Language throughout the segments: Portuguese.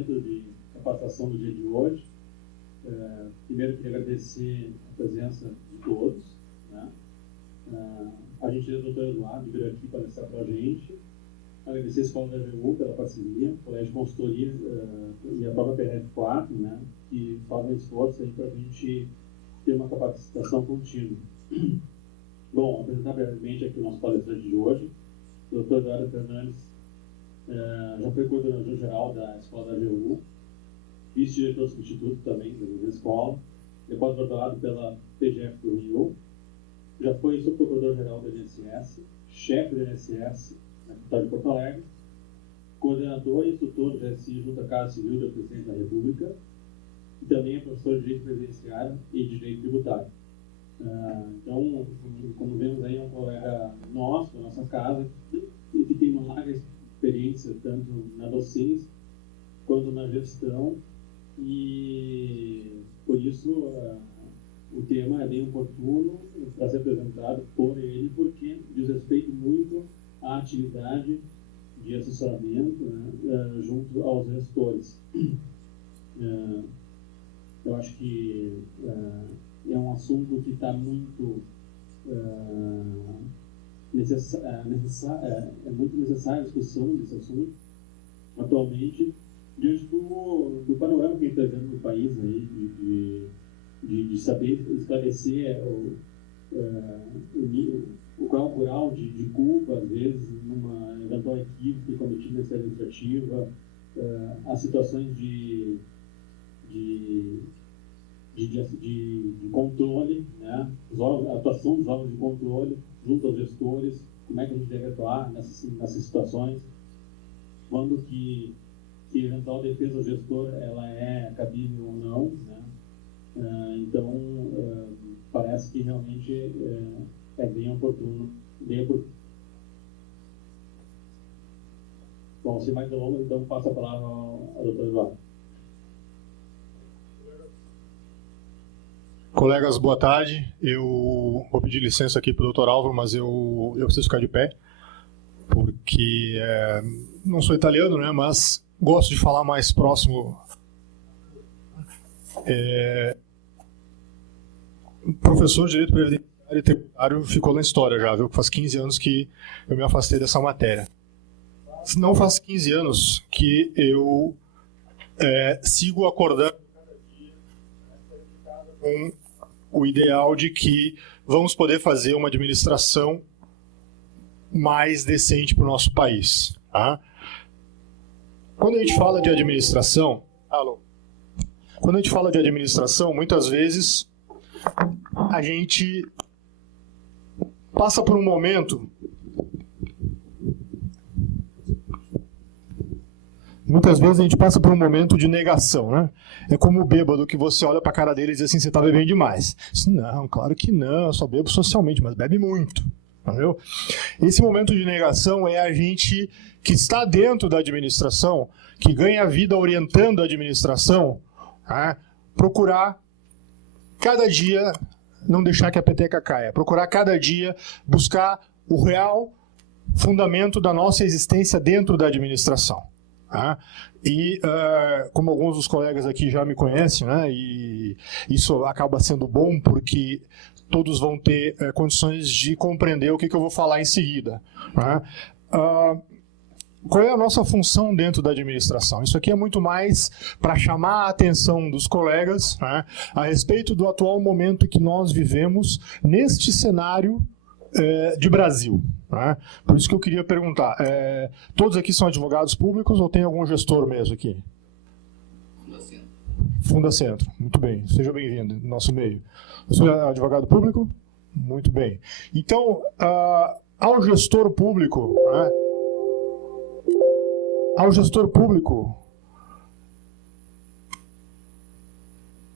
evento de capacitação do dia de hoje. Primeiro, queria agradecer a presença de todos, né? A gentileza do Dr. Eduardo de vir aqui palestrar para a gente. Agradecer a Escola da AGU pela parceria, o Colégio de Consultoria e a própria PRF4, né, que fazem um esforço para a gente ter uma capacitação contínua. Bom, apresentar brevemente aqui o nosso palestrante de hoje, o Dr. Eduardo Fernandes. Já foi coordenador-geral da Escola da AGU, vice-diretor substituto também da mesma escola, depois doutorado pela PGF do Rio, já foi subprocurador-geral do INSS, chefe do INSS na capital de Porto Alegre, coordenador e instrutor do GSI junto à Casa Civil da Presidência da República, e também é professor de Direito Previdenciário e de Direito Tributário. Então, como vemos aí, é um colega nosso, da nossa casa, e que tem uma larga experiência tanto na docência quanto na gestão, e por isso o tema é bem oportuno para ser apresentado por ele, porque diz respeito muito à atividade de assessoramento, né, junto aos gestores. Eu acho que é um assunto que está muito é muito necessária a discussão desse assunto atualmente, diante do panorama que está vendo no país aí, de saber esclarecer qual é o grau de culpa, às vezes, numa eventual equívoco cometida na esfera administrativa, as situações de controle, né? A atuação dos órgãos de controle junto aos gestores, como é que a gente deve atuar nessas situações, quando que eventual defesa do gestor ela é cabível ou não, né? Então, parece que realmente é bem oportuno. Bom, sem mais delongas, então passo a palavra ao Dr. Eduardo. Colegas, boa tarde. Eu vou pedir licença aqui para o Dr. Álvaro, mas eu preciso ficar de pé, porque não sou italiano, né, mas gosto de falar mais próximo. Professor de Direito Previdenciário e Tributário ficou na história já, viu? Faz 15 anos que eu me afastei dessa matéria. Não faz 15 anos que eu sigo acordando com o ideal de que vamos poder fazer uma administração mais decente para o nosso país. Tá? Quando a gente fala de administração, muitas vezes a gente passa por um momento. Muitas vezes a gente passa por um momento de negação, né? É como o bêbado que você olha para a cara dele e diz assim, você está bebendo demais. Não, claro que não, eu só bebo socialmente, mas bebe muito. Entendeu? Esse momento de negação é a gente que está dentro da administração, que ganha vida orientando a administração, tá? Procurar cada dia não deixar que a peteca caia, procurar cada dia buscar o real fundamento da nossa existência dentro da administração. Tá? E como alguns dos colegas aqui já me conhecem, né, e isso acaba sendo bom porque todos vão ter condições de compreender o que eu vou falar em seguida. Tá? Qual é a nossa função dentro da administração? Isso aqui é muito mais para chamar a atenção dos colegas, né, a respeito do atual momento que nós vivemos neste cenário de Brasil. Né? Por isso que eu queria perguntar, todos aqui são advogados públicos ou tem algum gestor mesmo aqui? Fundacentro, muito bem, seja bem-vindo no nosso meio. Você é advogado público? Muito bem. Então, ao gestor público, né?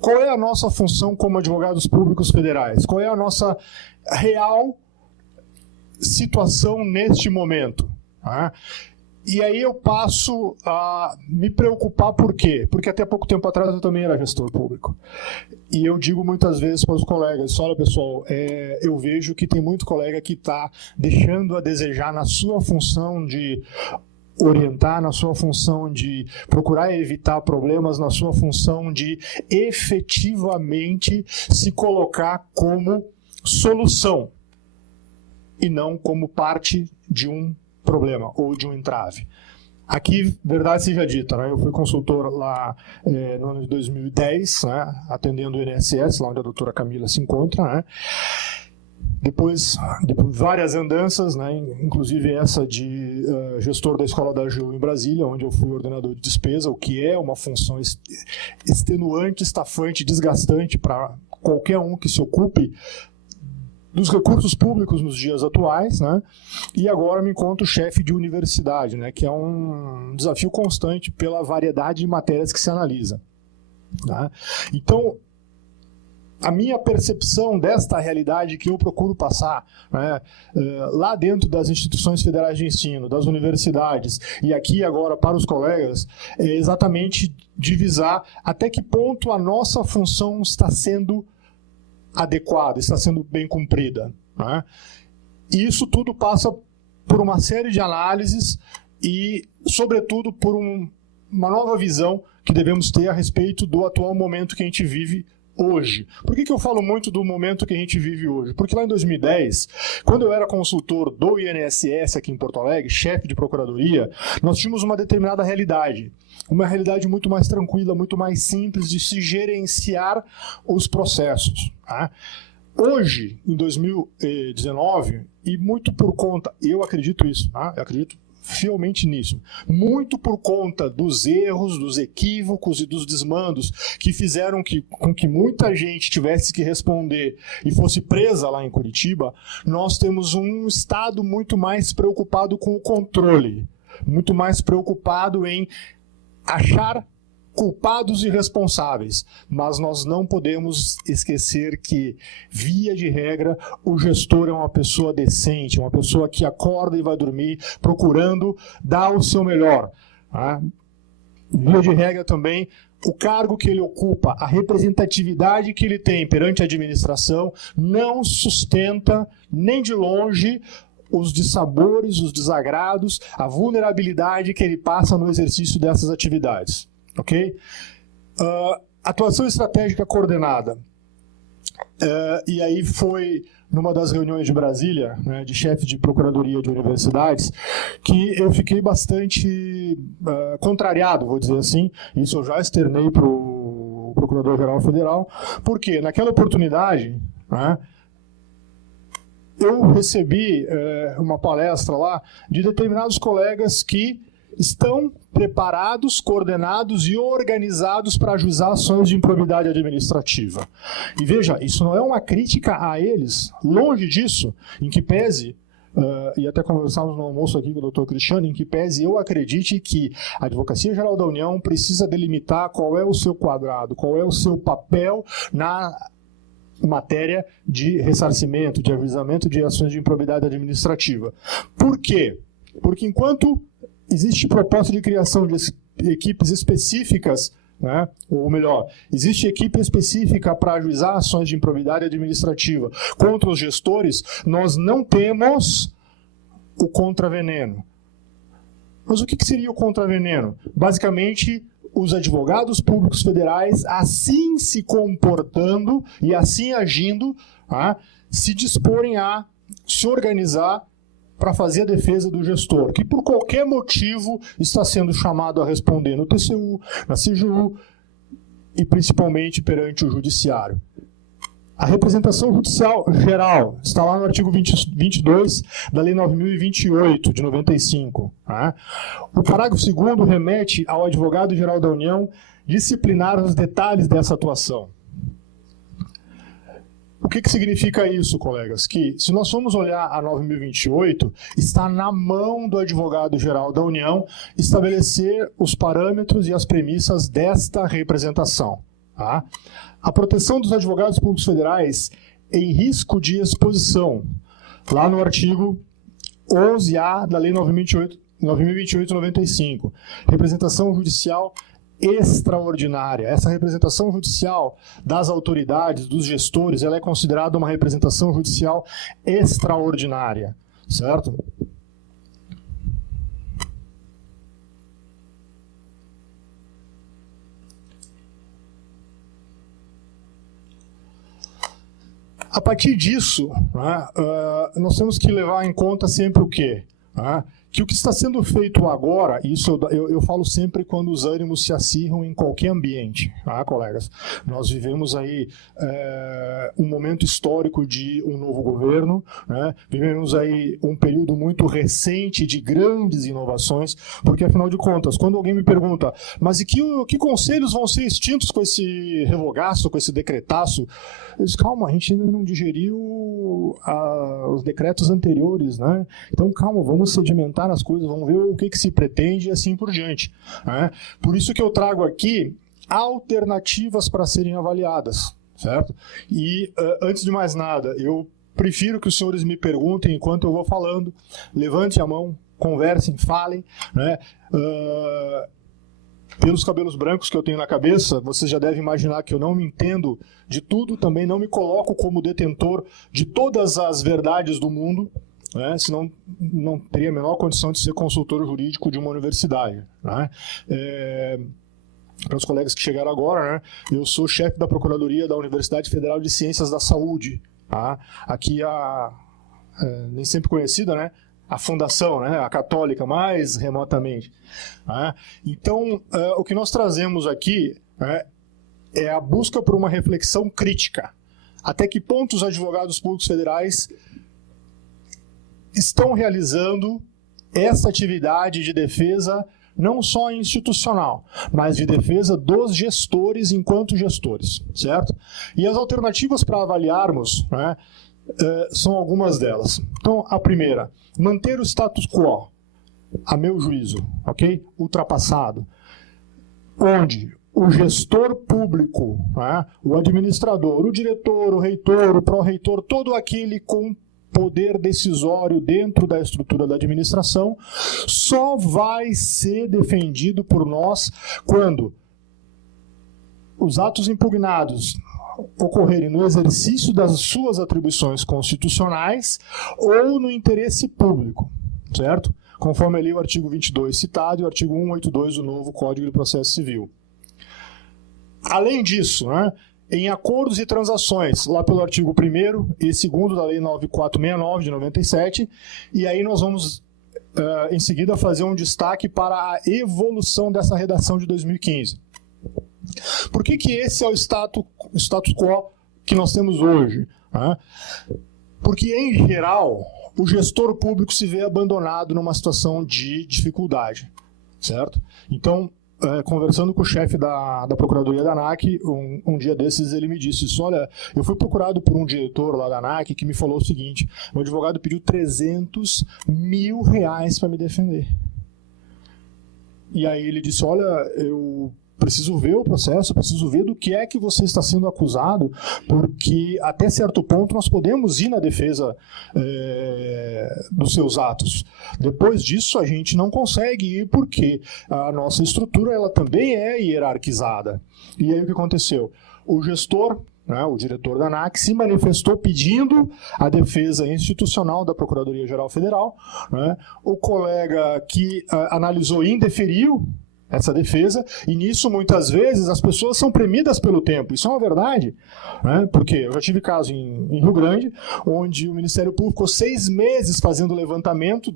Qual é a nossa função como advogados públicos federais? Qual é a nossa real situação neste momento? Tá? E aí eu passo a me preocupar por quê? Porque até pouco tempo atrás eu também era gestor público. E eu digo muitas vezes para os colegas, olha pessoal, eu vejo que tem muito colega que está deixando a desejar na sua função de orientar, na sua função de procurar evitar problemas, na sua função de efetivamente se colocar como solução e não como parte de um problema ou de um entrave. Aqui, verdade seja dita, né? Eu fui consultor lá no ano de 2010, né? Atendendo o INSS, lá onde a doutora Camila se encontra, né? Depois de várias andanças, né? Inclusive essa de gestor da Escola da AGU em Brasília, onde eu fui ordenador de despesa, o que é uma função extenuante, estafante, desgastante para qualquer um que se ocupe dos recursos públicos nos dias atuais, né? E agora me encontro chefe de universidade, né? Que é um desafio constante pela variedade de matérias que se analisa, né? Então, a minha percepção desta realidade que eu procuro passar, né, lá dentro das instituições federais de ensino, das universidades, e aqui agora para os colegas, é exatamente divisar até que ponto a nossa função está sendo adequada, está sendo bem cumprida, né? E isso tudo passa por uma série de análises e, sobretudo, por uma nova visão que devemos ter a respeito do atual momento que a gente vive hoje. Por que eu falo muito do momento que a gente vive hoje? Porque lá em 2010, quando eu era consultor do INSS aqui em Porto Alegre, chefe de procuradoria, nós tínhamos uma determinada realidade. Uma realidade muito mais tranquila, muito mais simples de se gerenciar os processos, tá? Hoje, em 2019, e muito por conta, eu acredito isso, tá? Eu acredito fielmente nisso, muito por conta dos erros, dos equívocos e dos desmandos que fizeram com que muita gente tivesse que responder e fosse presa lá em Curitiba, nós temos um Estado muito mais preocupado com o controle, muito mais preocupado em achar culpados e responsáveis, mas nós não podemos esquecer que, via de regra, o gestor é uma pessoa decente, uma pessoa que acorda e vai dormir procurando dar o seu melhor, tá? Via de regra também, o cargo que ele ocupa, a representatividade que ele tem perante a administração não sustenta nem de longe os dissabores, os desagrados, a vulnerabilidade que ele passa no exercício dessas atividades. Ok? Atuação estratégica coordenada. E aí foi numa das reuniões de Brasília, né, de chefe de procuradoria de universidades, que eu fiquei bastante contrariado, vou dizer assim. Isso eu já externei para o Procurador-Geral Federal, porque naquela oportunidade, né, eu recebi uma palestra lá de determinados colegas que estão preparados, coordenados e organizados para ajuizar ações de improbidade administrativa. E veja, isso não é uma crítica a eles, longe disso, em que pese, e até conversamos no almoço aqui com o doutor Cristiano, em que pese eu acredite que a Advocacia Geral da União precisa delimitar qual é o seu quadrado, qual é o seu papel na matéria de ressarcimento, de ajuizamento de ações de improbidade administrativa. Por quê? Porque enquanto existe proposta de criação de equipes específicas, né, ou melhor, existe equipe específica para ajuizar ações de improbidade administrativa contra os gestores, nós não temos o contraveneno. Mas o que seria o contraveneno? Basicamente, os advogados públicos federais, assim se comportando e assim agindo, tá, se disporem a se organizar para fazer a defesa do gestor, que por qualquer motivo está sendo chamado a responder no TCU, na CGU e principalmente perante o judiciário. A representação judicial geral está lá no artigo 22 da Lei 9.028, de 95. Tá? O parágrafo 2º remete ao advogado-geral da União disciplinar os detalhes dessa atuação. O que significa isso, colegas? Que, se nós formos olhar a 9.028, está na mão do advogado-geral da União estabelecer os parâmetros e as premissas desta representação. Tá? A proteção dos advogados públicos federais em risco de exposição, lá no artigo 11A da Lei 9.028/95. Representação judicial extraordinária. Essa representação judicial das autoridades, dos gestores, ela é considerada uma representação judicial extraordinária, certo? A partir disso, né, nós temos que levar em conta sempre o quê? Que o que está sendo feito agora, isso eu falo sempre quando os ânimos se acirram em qualquer ambiente, colegas. Nós vivemos aí um momento histórico de um novo governo, né? Vivemos aí um período muito recente de grandes inovações, porque afinal de contas, quando alguém me pergunta, mas e que conselhos vão ser extintos com esse revogaço, com esse decretaço? Eu disse, calma, a gente ainda não digeriu os decretos anteriores, né? Então calma, vamos sedimentar as coisas, vamos ver o que se pretende e assim por diante, né? Por isso que eu trago aqui alternativas para serem avaliadas, certo? E antes de mais nada, eu prefiro que os senhores me perguntem enquanto eu vou falando, levante a mão, conversem, falem, né? Pelos cabelos brancos que eu tenho na cabeça, vocês já devem imaginar que eu não me entendo de tudo, também não me coloco como detentor de todas as verdades do mundo, né? Senão não teria a menor condição de ser consultor jurídico de uma universidade, né? Para os colegas que chegaram agora, né? Eu sou chefe da Procuradoria da Universidade Federal de Ciências da Saúde, tá? Aqui nem sempre conhecida, né? A fundação, né, a católica, mais remotamente. Né? Então, o que nós trazemos aqui é a busca por uma reflexão crítica. Até que ponto os advogados públicos federais estão realizando essa atividade de defesa, não só institucional, mas de defesa dos gestores enquanto gestores, certo? E as alternativas para avaliarmos, né, são algumas delas. Então, a primeira, manter o status quo, a meu juízo, ok? Ultrapassado, onde o gestor público, né, o administrador, o diretor, o reitor, o pró-reitor, todo aquele com poder decisório dentro da estrutura da administração, só vai ser defendido por nós quando os atos impugnados ocorrerem no exercício das suas atribuições constitucionais ou no interesse público, certo? Conforme ali o artigo 22 citado e o artigo 182 do novo Código de Processo Civil. Além disso, né, em acordos e transações, lá pelo artigo 1º e 2º da Lei 9469 de 97, e aí nós vamos em seguida fazer um destaque para a evolução dessa redação de 2015. Por que esse é o status quo que nós temos hoje? Né? Porque, em geral, o gestor público se vê abandonado numa situação de dificuldade, certo? Então, conversando com o chefe da Procuradoria da ANAC, um dia desses ele me disse isso, olha, eu fui procurado por um diretor lá da ANAC que me falou o seguinte, o advogado pediu R$300 mil para me defender. E aí ele disse, olha, eu preciso ver o processo, preciso ver do que é que você está sendo acusado, porque até certo ponto nós podemos ir na defesa dos seus atos. Depois disso a gente não consegue ir porque a nossa estrutura ela também é hierarquizada. E aí o que aconteceu? O gestor, né, o diretor da ANAC, se manifestou pedindo a defesa institucional da Procuradoria-Geral Federal, né, o colega que analisou indeferiu essa defesa, e nisso muitas vezes as pessoas são premidas pelo tempo. Isso é uma verdade, né? Porque eu já tive caso em Rio Grande, onde o Ministério Público ficou 6 meses fazendo o levantamento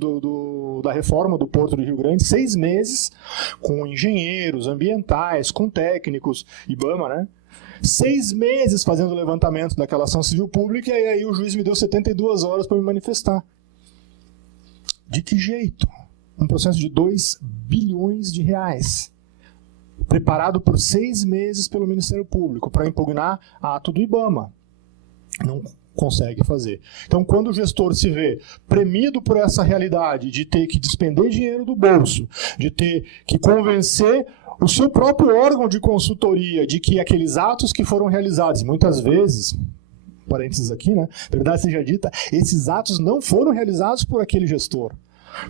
da reforma do Porto de Rio Grande, 6 meses, com engenheiros ambientais, com técnicos, IBAMA, né? 6 meses fazendo o levantamento daquela ação civil pública, e aí o juiz me deu 72 horas para me manifestar. De que jeito? Um processo de R$2 bilhões, preparado por 6 meses pelo Ministério Público, para impugnar ato do IBAMA. Não consegue fazer. Então, quando o gestor se vê premido por essa realidade de ter que despender dinheiro do bolso, de ter que convencer o seu próprio órgão de consultoria de que aqueles atos que foram realizados, muitas vezes, parênteses aqui, né, verdade seja dita, esses atos não foram realizados por aquele gestor.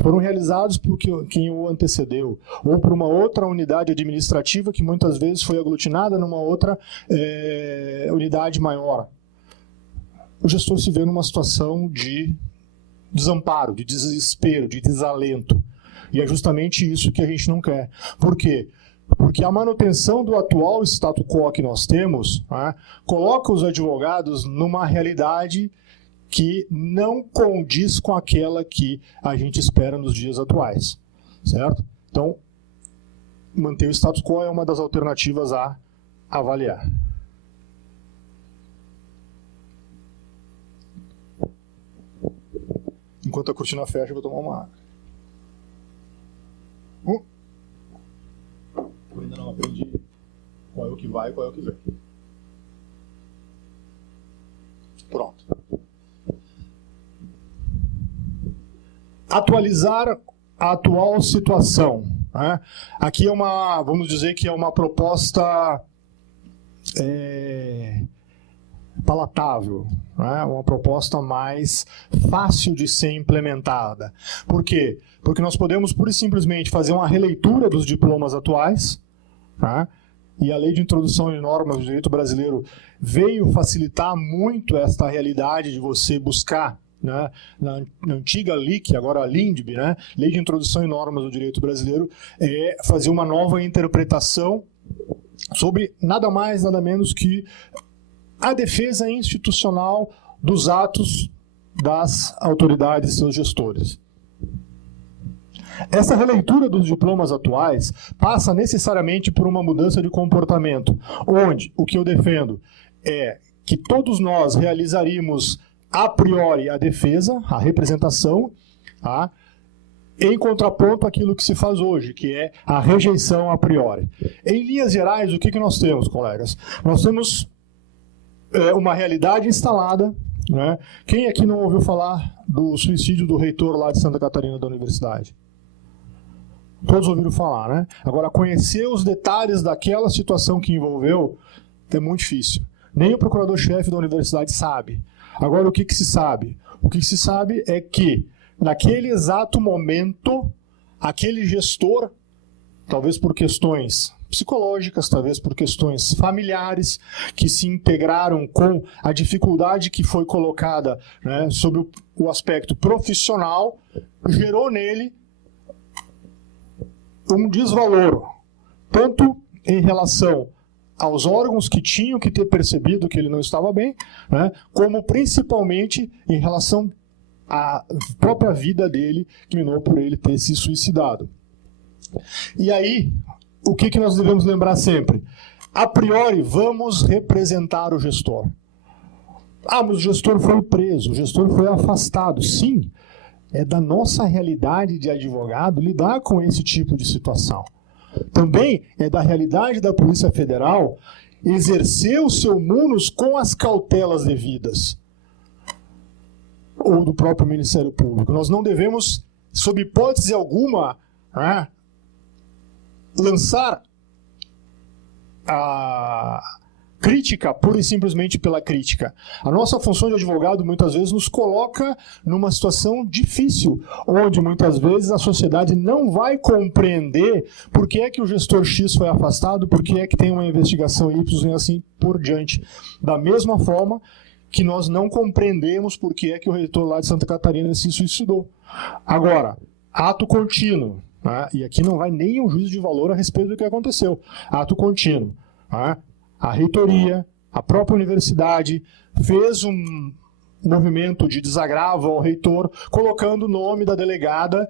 Foram realizados por quem o antecedeu, ou por uma outra unidade administrativa que muitas vezes foi aglutinada numa outra unidade maior. O gestor se vê numa situação de desamparo, de desespero, de desalento. E é justamente isso que a gente não quer. Por quê? Porque a manutenção do atual status quo que nós temos, né, coloca os advogados numa realidade que não condiz com aquela que a gente espera nos dias atuais, certo? Então, manter o status quo é uma das alternativas a avaliar. Enquanto a cortina fecha, eu vou tomar uma água. Eu ainda não aprendi qual é o que vai e qual é o que vem. Pronto. Atualizar a atual situação, né? Aqui é uma, vamos dizer que é uma proposta palatável, né? Uma proposta mais fácil de ser implementada. Por quê? Porque nós podemos pura e simplesmente fazer uma releitura dos diplomas atuais, né? E a Lei de Introdução de Normas do Direito Brasileiro veio facilitar muito esta realidade de você buscar, né, na antiga LIC, agora a LINDB, né, Lei de Introdução em Normas do Direito Brasileiro, fazer uma nova interpretação sobre nada mais, nada menos que a defesa institucional dos atos das autoridades e seus gestores. Essa releitura dos diplomas atuais passa necessariamente por uma mudança de comportamento, onde o que eu defendo é que todos nós realizaríamos a priori a defesa, a representação, tá? Em contraponto àquilo que se faz hoje, que é a rejeição a priori. Em linhas gerais, o que nós temos, colegas? Nós temos uma realidade instalada, né? Quem aqui não ouviu falar do suicídio do reitor lá de Santa Catarina da Universidade? Todos ouviram falar, né? Agora, conhecer os detalhes daquela situação que envolveu é muito difícil. Nem o procurador-chefe da universidade sabe. Agora, o que se sabe? O que se sabe é que, naquele exato momento, aquele gestor, talvez por questões psicológicas, talvez por questões familiares, que se integraram com a dificuldade que foi colocada, né, sobre o aspecto profissional, gerou nele um desvalor, tanto em relação aos órgãos que tinham que ter percebido que ele não estava bem, né, como principalmente em relação à própria vida dele, que minou por ele ter se suicidado. E aí, o que nós devemos lembrar sempre? A priori, vamos representar o gestor. Ah, mas o gestor foi preso, o gestor foi afastado. Sim, é da nossa realidade de advogado lidar com esse tipo de situação. Também é da realidade da Polícia Federal exercer o seu munus com as cautelas devidas. Ou do próprio Ministério Público. Nós não devemos, sob hipótese alguma, né, lançar a crítica pura e simplesmente pela crítica. A nossa função de advogado muitas vezes nos coloca numa situação difícil, onde muitas vezes a sociedade não vai compreender por que é que o gestor X foi afastado, por que é que tem uma investigação Y e assim por diante. Da mesma forma que nós não compreendemos por que é que o reitor lá de Santa Catarina se suicidou. Agora, ato contínuo, né? E aqui não vai nem um juízo de valor a respeito do que aconteceu. Ato contínuo, né? A reitoria, a própria universidade, fez um movimento de desagravo ao reitor, colocando o nome da delegada,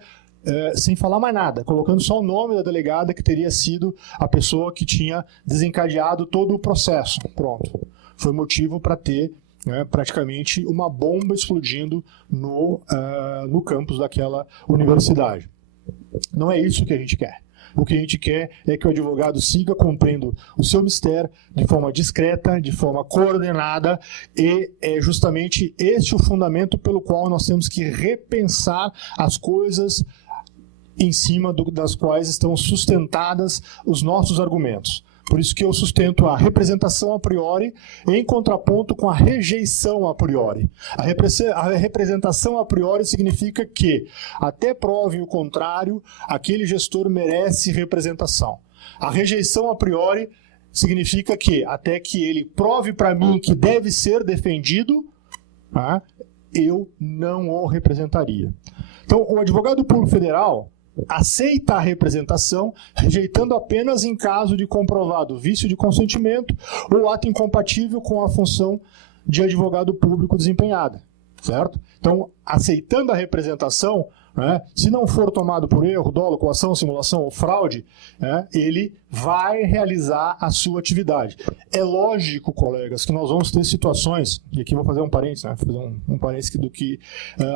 sem falar mais nada, colocando só o nome da delegada que teria sido a pessoa que tinha desencadeado todo o processo. Pronto. Foi motivo para ter, né, praticamente uma bomba explodindo no campus daquela universidade. Não é isso que a gente quer. O que a gente quer é que o advogado siga cumprindo o seu mistério de forma discreta, de forma coordenada, e é justamente este o fundamento pelo qual nós temos que repensar as coisas em cima das quais estão sustentadas os nossos argumentos. Por isso que eu sustento a representação a priori em contraponto com a rejeição a priori. A representação a priori significa que, até prove o contrário, aquele gestor merece representação. A rejeição a priori significa que, até que ele prove para mim que deve ser defendido, eu não o representaria. Então, o advogado público federal, aceita a representação, rejeitando apenas em caso de comprovado vício de consentimento ou ato incompatível com a função de advogado público desempenhada, certo? Então, aceitando a representação, né, se não for tomado por erro, dolo, coação, simulação ou fraude, né, ele vai realizar a sua atividade. É lógico, colegas, que nós vamos ter situações, e aqui vou fazer um parênteses, né, fazer um parênteses do que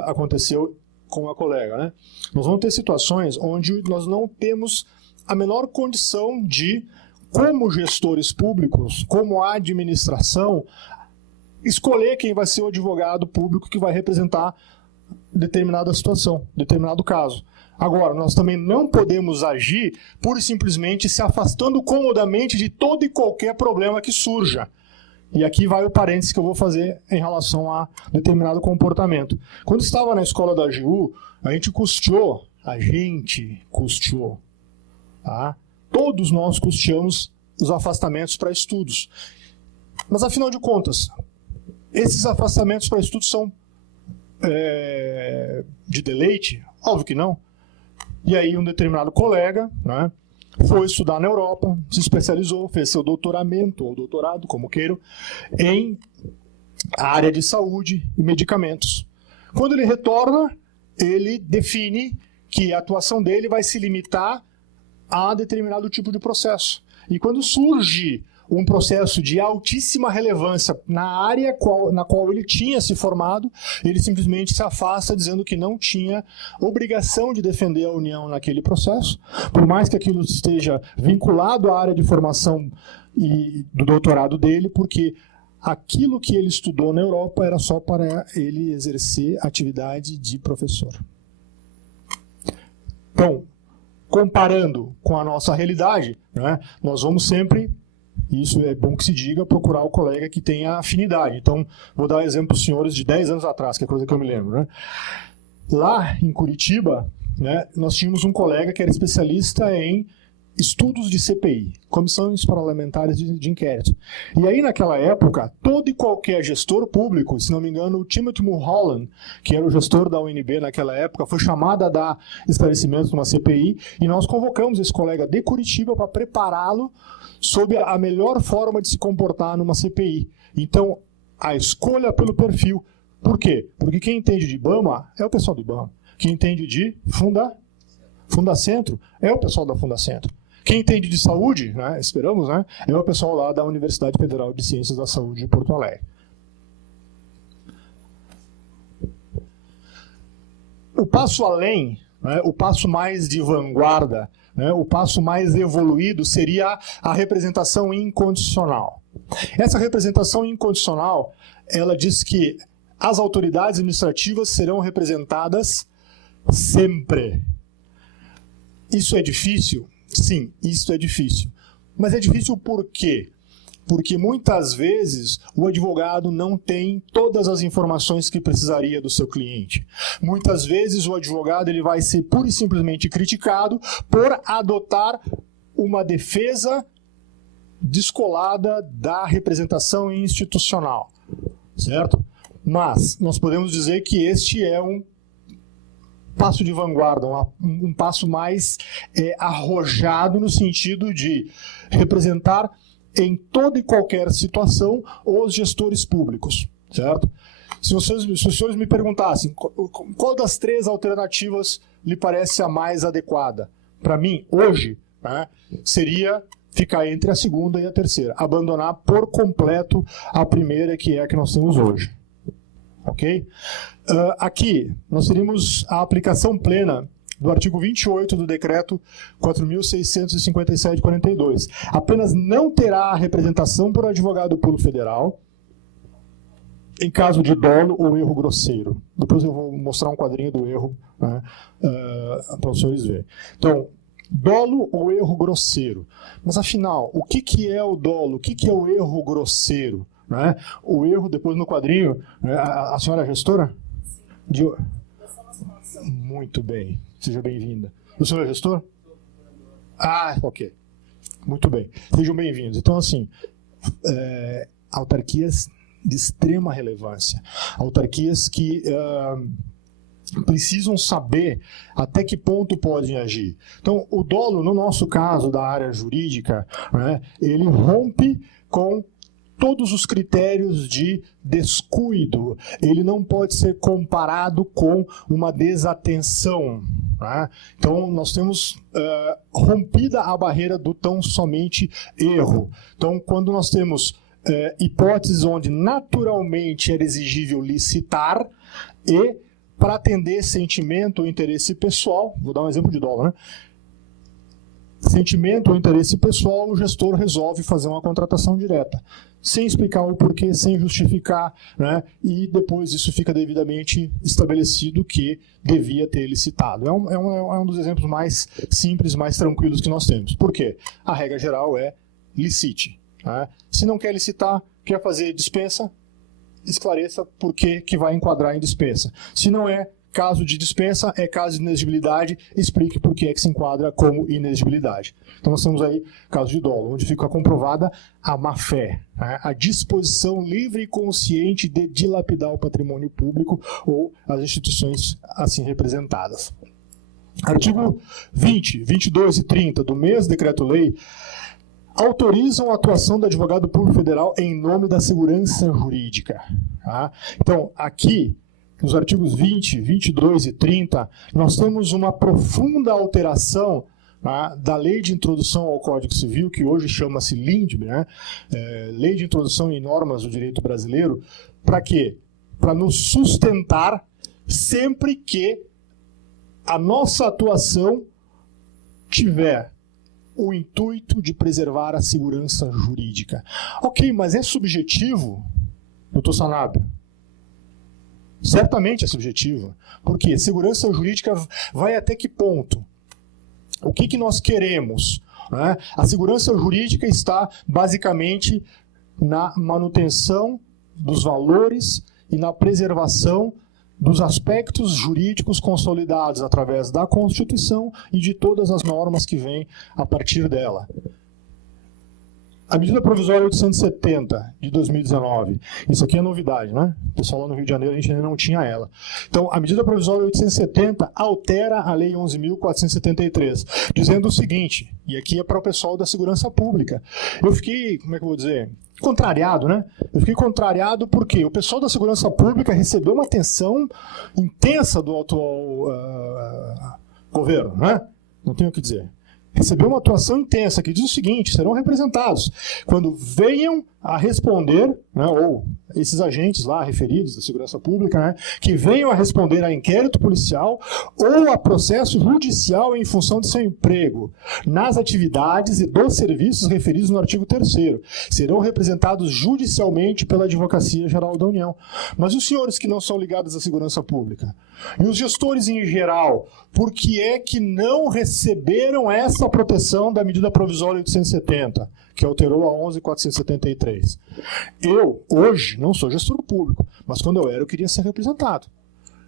aconteceu com a colega, né? Nós vamos ter situações onde nós não temos a menor condição de, como gestores públicos, como administração, escolher quem vai ser o advogado público que vai representar determinada situação, determinado caso. Agora, nós também não podemos agir pura e simplesmente se afastando comodamente de todo e qualquer problema que surja. E aqui vai o parênteses que eu vou fazer em relação a determinado comportamento. Quando estava na escola da AGU, a gente custeou, tá? Todos nós custeamos os afastamentos para estudos. Mas, afinal de contas, esses afastamentos para estudos são de deleite? Óbvio que não. E aí um determinado colega, né, foi estudar na Europa, se especializou, fez seu doutoramento ou doutorado, como queiram, em área de saúde e medicamentos. Quando ele retorna, ele define que a atuação dele vai se limitar a determinado tipo de processo. E quando surge um processo de altíssima relevância na área na qual ele tinha se formado, ele simplesmente se afasta dizendo que não tinha obrigação de defender a União naquele processo, por mais que aquilo esteja vinculado à área de formação e do doutorado dele, porque aquilo que ele estudou na Europa era só para ele exercer atividade de professor. Então, comparando com a nossa realidade, né, nós vamos sempre, isso é bom que se diga, procurar o colega que tenha afinidade. Então, vou dar exemplo para os senhores de 10 anos atrás, que é coisa que eu me lembro, né? Lá em Curitiba, né, nós tínhamos um colega que era especialista em estudos de CPI, comissões parlamentares de inquérito. E aí, naquela época, todo e qualquer gestor público, se não me engano, o Timothy Mulholland, que era o gestor da UNB naquela época, foi chamado a dar esclarecimentos numa CPI, e nós convocamos esse colega de Curitiba para prepará-lo sobre a melhor forma de se comportar numa CPI. Então, a escolha pelo perfil. Por quê? Porque quem entende de IBAMA é o pessoal do IBAMA. Quem entende de Fundacentro é o pessoal da Fundacentro. Quem entende de saúde, né, esperamos, né, é o pessoal lá da Universidade Federal de Ciências da Saúde de Porto Alegre. O passo além, né, o passo mais de vanguarda, né, o passo mais evoluído seria a representação incondicional. Essa representação incondicional, ela diz que as autoridades administrativas serão representadas sempre. Isso é difícil? Sim, isso é difícil. Mas é difícil por quê? Porque muitas vezes o advogado não tem todas as informações que precisaria do seu cliente. Muitas vezes o advogado ele vai ser pura e simplesmente criticado por adotar uma defesa descolada da representação institucional, certo? Mas nós podemos dizer que este é um passo de vanguarda, um passo mais arrojado no sentido de representar em toda e qualquer situação os gestores públicos, certo? Se os senhores me perguntassem qual das 3 alternativas lhe parece a mais adequada, para mim, hoje, né, seria ficar entre a segunda e a terceira, abandonar por completo a primeira, que é a que nós temos hoje. Ok? Aqui, nós teríamos a aplicação plena do artigo 28 do decreto 4.657/42. Apenas não terá a representação por advogado público federal em caso de dolo ou erro grosseiro. Depois eu vou mostrar um quadrinho do erro, né, para os senhores verem. Então, dolo ou erro grosseiro. Mas afinal, o que é o dolo? O que é o erro grosseiro? Né? O erro, depois no quadrinho, né? A senhora é gestora? Muito bem, seja bem-vinda. O senhor é gestor? Ah, ok. Muito bem, sejam bem-vindos. Então, assim, autarquias de extrema relevância. Autarquias que precisam saber até que ponto podem agir. Então, o dolo, no nosso caso da área jurídica, né, ele rompe com todos os critérios de descuido. Ele não pode ser comparado com uma desatenção. Né? Então, nós temos rompida a barreira do tão somente erro. Então, quando nós temos hipóteses onde naturalmente era exigível licitar e para atender sentimento ou interesse pessoal, vou dar um exemplo de dolo, né? Sentimento ou interesse pessoal, o gestor resolve fazer uma contratação direta, sem explicar o porquê, sem justificar, né? E depois isso fica devidamente estabelecido que devia ter licitado. É um dos exemplos mais simples, mais tranquilos que nós temos. Por quê? A regra geral é licite. Né? Se não quer licitar, quer fazer dispensa, esclareça por que vai enquadrar em dispensa. Se não é caso de dispensa, é caso de inexigibilidade, explique por que é que se enquadra como inexigibilidade. Então nós temos aí caso de dolo, onde fica comprovada a má-fé, né? A disposição livre e consciente de dilapidar o patrimônio público ou as instituições assim representadas. Artigo 20, 22 e 30 do mesmo decreto-lei autorizam a atuação do advogado público federal em nome da segurança jurídica. Tá? Então, aqui, nos artigos 20, 22 e 30, nós temos uma profunda alteração, tá, da Lei de Introdução ao Código Civil, que hoje chama-se LINDB, né? Lei de Introdução em Normas do Direito Brasileiro. Para quê? Para nos sustentar sempre que a nossa atuação tiver o intuito de preservar a segurança jurídica. Ok, mas é subjetivo, doutor Sanabria? Certamente é subjetivo. Por quê? Segurança jurídica vai até que ponto? O que nós queremos? Né? A segurança jurídica está basicamente na manutenção dos valores e na preservação dos aspectos jurídicos consolidados através da Constituição e de todas as normas que vêm a partir dela. A medida provisória 870 de 2019, isso aqui é novidade, né? O pessoal lá no Rio de Janeiro, a gente ainda não tinha ela. Então, a medida provisória 870 altera a Lei 11.473, dizendo o seguinte, e aqui é para o pessoal da segurança pública. Eu fiquei, como é que eu vou dizer, contrariado, né? Eu fiquei contrariado porque o pessoal da segurança pública recebeu uma atenção intensa do atual governo, né? Não tenho o que dizer. Recebeu uma atuação intensa que diz o seguinte: serão representados quando venham a responder, né, ou esses agentes lá referidos da segurança pública, né, que venham a responder a inquérito policial ou a processo judicial em função de seu emprego, nas atividades e dos serviços referidos no artigo 3º. Serão representados judicialmente pela Advocacia Geral da União. Mas os senhores que não são ligados à segurança pública, e os gestores em geral, por que é que não receberam essa proteção da medida provisória 870, que alterou a 11.473? Eu, hoje, não sou gestor público, mas quando eu era, eu queria ser representado.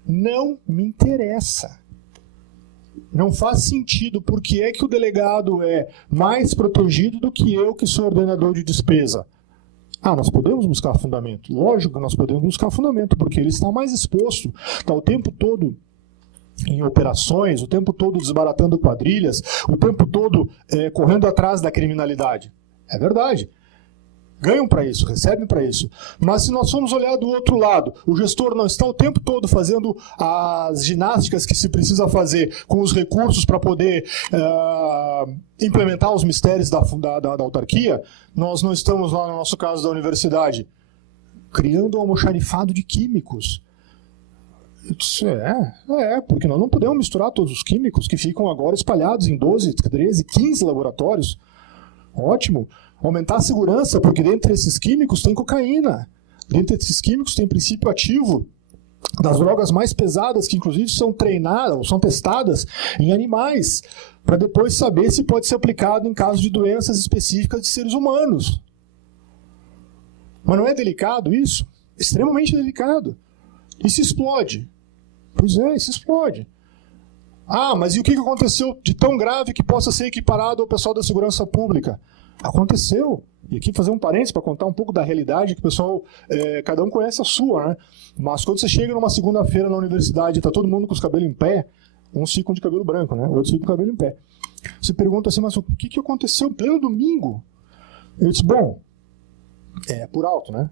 Não me interessa. Não faz sentido porque é que o delegado é mais protegido do que eu, que sou ordenador de despesa. Ah, nós podemos buscar fundamento. Lógico que nós podemos buscar fundamento, porque ele está mais exposto, está o tempo todo em operações, o tempo todo desbaratando quadrilhas, o tempo todo correndo atrás da criminalidade. É verdade. Ganham para isso, recebem para isso. Mas se nós formos olhar do outro lado, o gestor não está o tempo todo fazendo as ginásticas que se precisa fazer com os recursos para poder implementar os mistérios da autarquia, nós não estamos lá, no nosso caso da universidade, criando um almoxarifado de químicos. Eu disse, porque nós não podemos misturar todos os químicos que ficam agora espalhados em 12, 13, 15 laboratórios. Ótimo. Aumentar a segurança, porque dentro desses químicos tem cocaína. Dentro desses químicos tem princípio ativo das drogas mais pesadas, que inclusive são treinadas, ou são testadas em animais, para depois saber se pode ser aplicado em casos de doenças específicas de seres humanos. Mas não é delicado isso? Extremamente delicado. E se explode? Pois é, se explode. Ah, mas e o que aconteceu de tão grave que possa ser equiparado ao pessoal da segurança pública? Aconteceu. E aqui fazer um parênteses para contar um pouco da realidade que o pessoal, cada um conhece a sua, né? Mas quando você chega numa segunda-feira na universidade e está todo mundo com os cabelos em pé, uns ficam de cabelo branco, né? Outros ficam com o cabelo em pé. Você pergunta assim, mas o que aconteceu em pleno domingo? Eu disse, bom, por alto, né?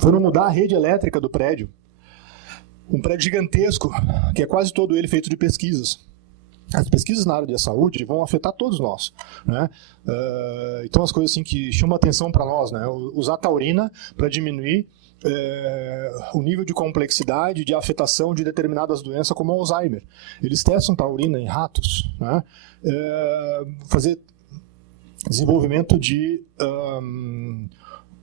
Foram mudar a rede elétrica do prédio. Um prédio gigantesco, que é quase todo ele feito de pesquisas. As pesquisas na área da saúde vão afetar todos nós, né? Então as coisas assim que chamam a atenção para nós, né? Usar taurina para diminuir o nível de complexidade de afetação de determinadas doenças como Alzheimer. Eles testam taurina em ratos, né? Fazer desenvolvimento de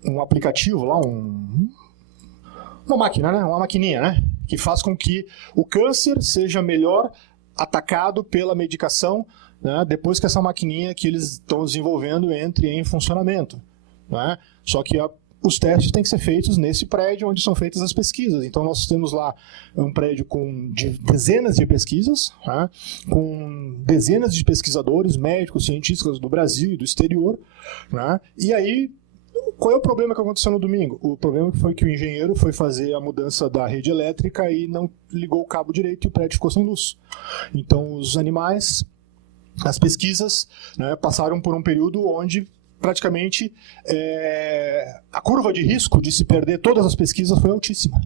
um aplicativo lá, uma máquina, né? Uma maquininha, né? Que faz com que o câncer seja melhor atacado pela medicação, né? Depois que essa maquininha que eles estão desenvolvendo entre em funcionamento, né? Só que os testes têm que ser feitos nesse prédio onde são feitas as pesquisas. Então nós temos lá um prédio com dezenas de pesquisas, né? Com dezenas de pesquisadores, médicos, cientistas do Brasil e do exterior, né? E aí, qual é o problema que aconteceu no domingo? O problema foi que o engenheiro foi fazer a mudança da rede elétrica e não ligou o cabo direito e o prédio ficou sem luz. Então os animais, as pesquisas, né, passaram por um período onde praticamente a curva de risco de se perder todas as pesquisas foi altíssima.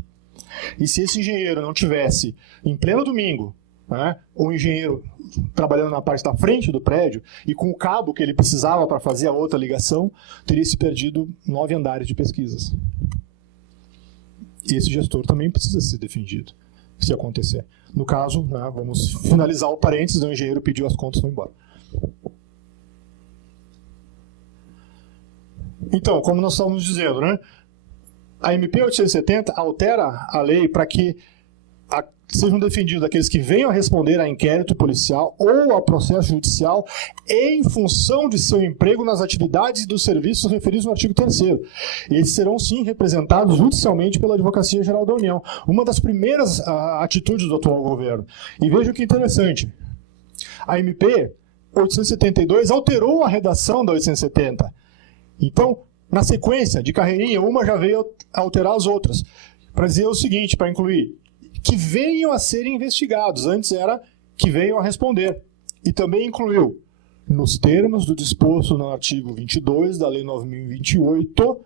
E se esse engenheiro não tivesse, em pleno domingo, né, o engenheiro trabalhando na parte da frente do prédio e com o cabo que ele precisava para fazer a outra ligação, teria se perdido 9 andares de pesquisas. E esse gestor também precisa ser defendido, se acontecer. No caso, né, vamos finalizar o parênteses, o engenheiro pediu as contas e foi embora. Então, como nós estávamos dizendo, né, a MP 870 altera a lei para que sejam defendidos aqueles que venham a responder a inquérito policial ou a processo judicial em função de seu emprego nas atividades e dos serviços referidos no artigo 3º. Eles serão, sim, representados judicialmente pela Advocacia Geral da União. Uma das primeiras atitudes do atual governo. E veja que interessante. A MP 872 alterou a redação da 870. Então, na sequência de carreirinha, uma já veio alterar as outras. Para dizer o seguinte, para incluir que venham a ser investigados. Antes era que venham a responder. E também incluiu, nos termos do disposto no artigo 22 da Lei 9.028,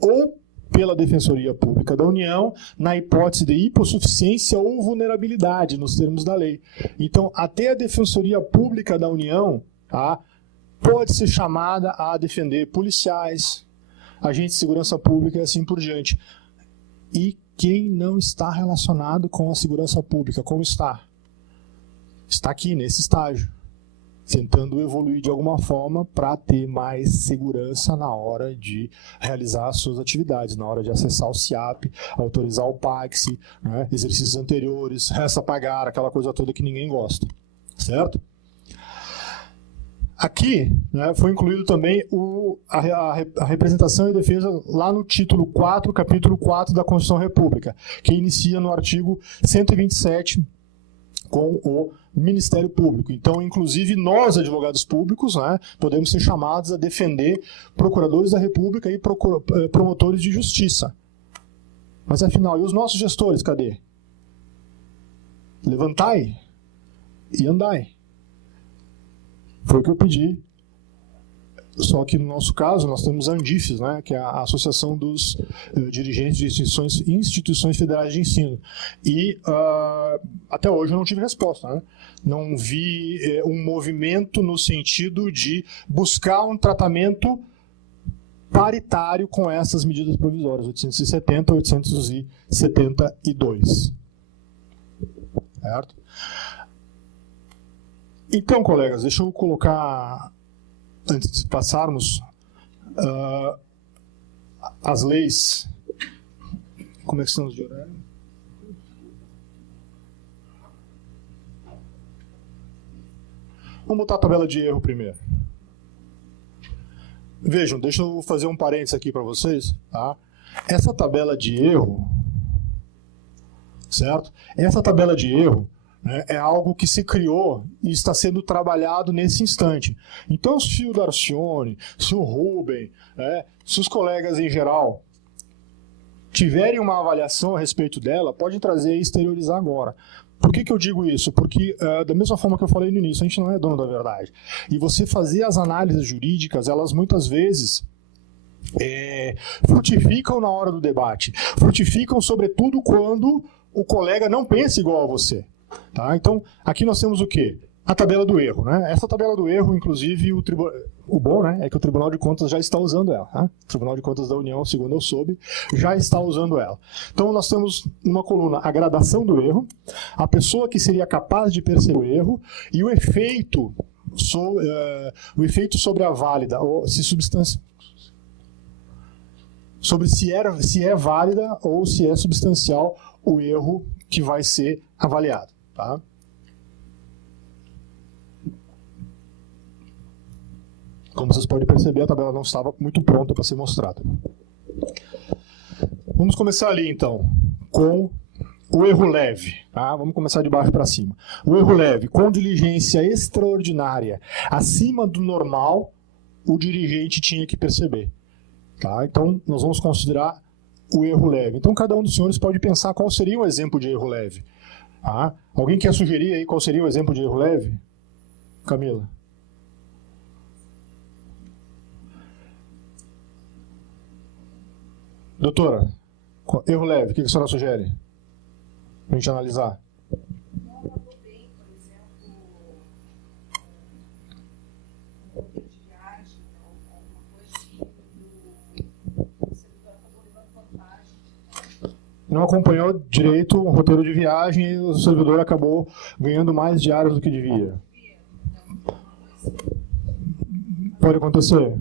ou pela Defensoria Pública da União, na hipótese de hipossuficiência ou vulnerabilidade, nos termos da lei. Então, até a Defensoria Pública da União, tá, pode ser chamada a defender policiais, agentes de segurança pública e assim por diante. E quem não está relacionado com a segurança pública, como está? Está aqui, nesse estágio, tentando evoluir de alguma forma para ter mais segurança na hora de realizar as suas atividades, na hora de acessar o SIAP, autorizar o PAX, né, exercícios anteriores, resta pagar, aquela coisa toda que ninguém gosta, certo? Aqui, né, foi incluído também a representação e defesa lá no título 4, capítulo 4 da Constituição da República, que inicia no artigo 127 com o Ministério Público. Então, inclusive, nós, advogados públicos, né, podemos ser chamados a defender procuradores da República e promotores de justiça. Mas, afinal, e os nossos gestores, cadê? Levantai e andai. Foi o que eu pedi, só que no nosso caso nós temos a Andifes, né, que é a Associação dos Dirigentes de Instituições Federais de Ensino. E até hoje eu não tive resposta, né? Não vi um movimento no sentido de buscar um tratamento paritário com essas medidas provisórias, 870 e 872. Certo? Então, colegas, deixa eu colocar, antes de passarmos, as leis. Como é que estamos de horário? Vamos botar a tabela de erro primeiro. Vejam, deixa eu fazer um parênteses aqui para vocês. Tá? Essa tabela de erro, certo? Essa tabela de erro né? É algo que se criou e está sendo trabalhado nesse instante. Então, se o Darcione, se o Rubem, né, se os colegas em geral tiverem uma avaliação a respeito dela, pode trazer e exteriorizar agora. Por que eu digo isso? Porque, da mesma forma que eu falei no início, a gente não é dono da verdade. E você fazer as análises jurídicas, elas muitas vezes frutificam na hora do debate. Frutificam, sobretudo, quando o colega não pensa igual a você. Tá? Então, aqui nós temos o quê? A tabela do erro. Né? Essa tabela do erro, inclusive, o bom, né, é que o Tribunal de Contas já está usando ela. Tá? O Tribunal de Contas da União, segundo eu soube, já está usando ela. Então, nós temos uma coluna, a gradação do erro, a pessoa que seria capaz de perceber o erro e o efeito sobre a válida, ou se substância, sobre se é válida ou se é substancial o erro que vai ser avaliado. Tá? Como vocês podem perceber, a tabela não estava muito pronta para ser mostrada. Vamos começar ali, então, com o erro leve. Tá? Vamos começar de baixo para cima. O erro leve, com diligência extraordinária, acima do normal, o dirigente tinha que perceber. Tá? Então, nós vamos considerar o erro leve. Então, cada um dos senhores pode pensar qual seria um exemplo de erro leve. Tá? Alguém quer sugerir aí qual seria o exemplo de erro leve? Camila? Doutora, erro leve, o que a senhora sugere? Para a gente analisar. Não acabou bem, por exemplo, um roteiro de viagem, ou alguma coisa assim, o servidor acabou levando vantagem. Não acompanhou direito o roteiro de viagem e o servidor acabou ganhando mais diários do que devia. Pode acontecer.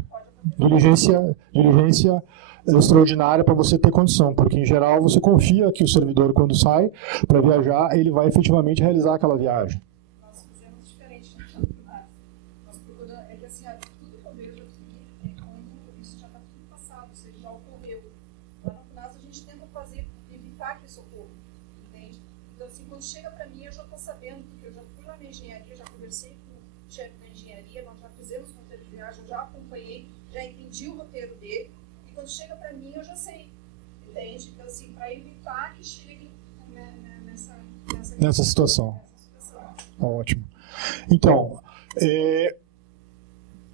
Diligência extraordinária para você ter condição, porque em geral você confia que o servidor, quando sai para viajar, ele vai efetivamente realizar aquela viagem. Nós fizemos diferente nós procuramos, é que assim, tudo que eu vejo aqui é quando isso já está tudo passado, ou seja, já ocorreu. Lá no FUNAS a gente tenta evitar que isso ocorra, entende? Então assim, quando chega para mim eu já estou sabendo, porque eu já fui lá na engenharia, já conversei com o chefe da engenharia, nós já fizemos o roteiro de viagem, eu já acompanhei, já entendi o roteiro dele. Quando chega para mim, eu já sei, entende? Então, assim, para evitar que chegue nessa situação. Ótimo. Então,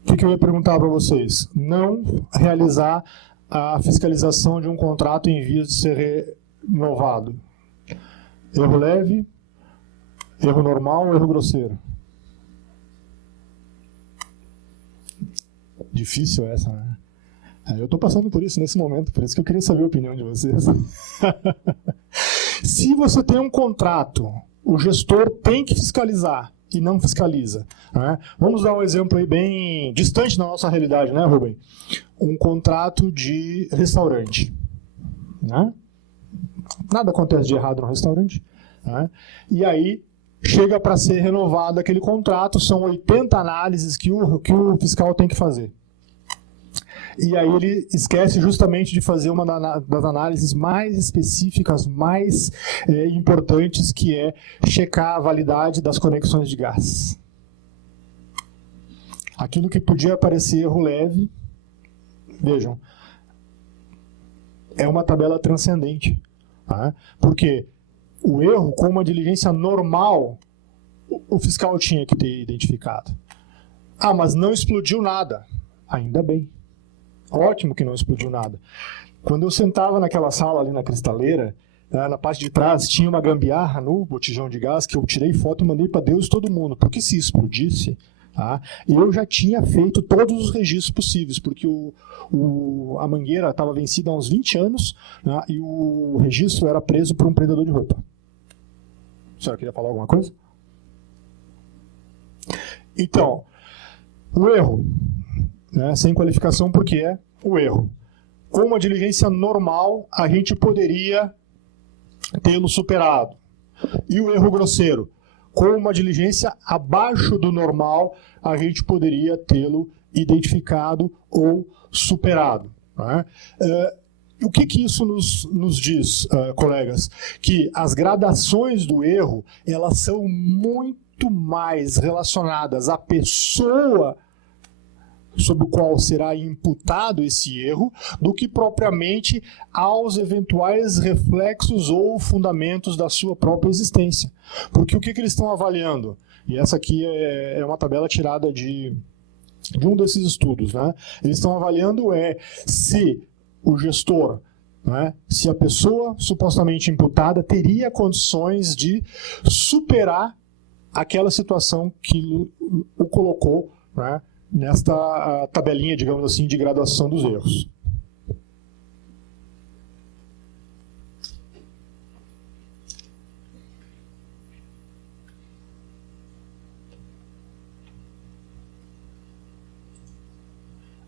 o que eu ia perguntar para vocês? Não realizar a fiscalização de um contrato em vias de ser renovado. Erro leve, erro normal ou erro grosseiro? Difícil essa, né? Eu estou passando por isso nesse momento, por isso que eu queria saber a opinião de vocês. Se você tem um contrato, o gestor tem que fiscalizar e não fiscaliza. Né? Vamos dar um exemplo aí bem distante da nossa realidade, né, Rubem? Um contrato de restaurante. Né? Nada acontece de errado no restaurante. Né? E aí chega para ser renovado aquele contrato, são 80 análises que o fiscal tem que fazer. E aí ele esquece justamente de fazer uma das análises mais específicas, mais importantes, que é checar a validade das conexões de gás. Aquilo que podia parecer erro leve, vejam, é uma tabela transcendente. Tá? Porque o erro, com uma diligência normal, o fiscal tinha que ter identificado. Ah, mas não explodiu nada. Ainda bem. Ótimo que não explodiu nada. Quando eu sentava naquela sala ali na cristaleira, na parte de trás tinha uma gambiarra no botijão de gás que eu tirei foto e mandei para Deus e todo mundo, porque se explodisse, tá, eu já tinha feito todos os registros possíveis, porque a mangueira estava vencida há uns 20 anos, né, e o registro era preso por um prendedor de roupa. A senhora queria falar alguma coisa? Então, o erro, né, sem qualificação, porque é o erro. Com uma diligência normal, a gente poderia tê-lo superado. E o erro grosseiro? Com uma diligência abaixo do normal, a gente poderia tê-lo identificado ou superado. Né? O que isso nos diz, colegas? Que as gradações do erro, elas são muito mais relacionadas à pessoa sobre o qual será imputado esse erro, do que propriamente aos eventuais reflexos ou fundamentos da sua própria existência. Porque o que eles estão avaliando? E essa aqui é uma tabela tirada de um desses estudos, né? Eles estão avaliando se o gestor, né, se a pessoa supostamente imputada teria condições de superar aquela situação que o colocou, né, nesta tabelinha, digamos assim, de graduação dos erros.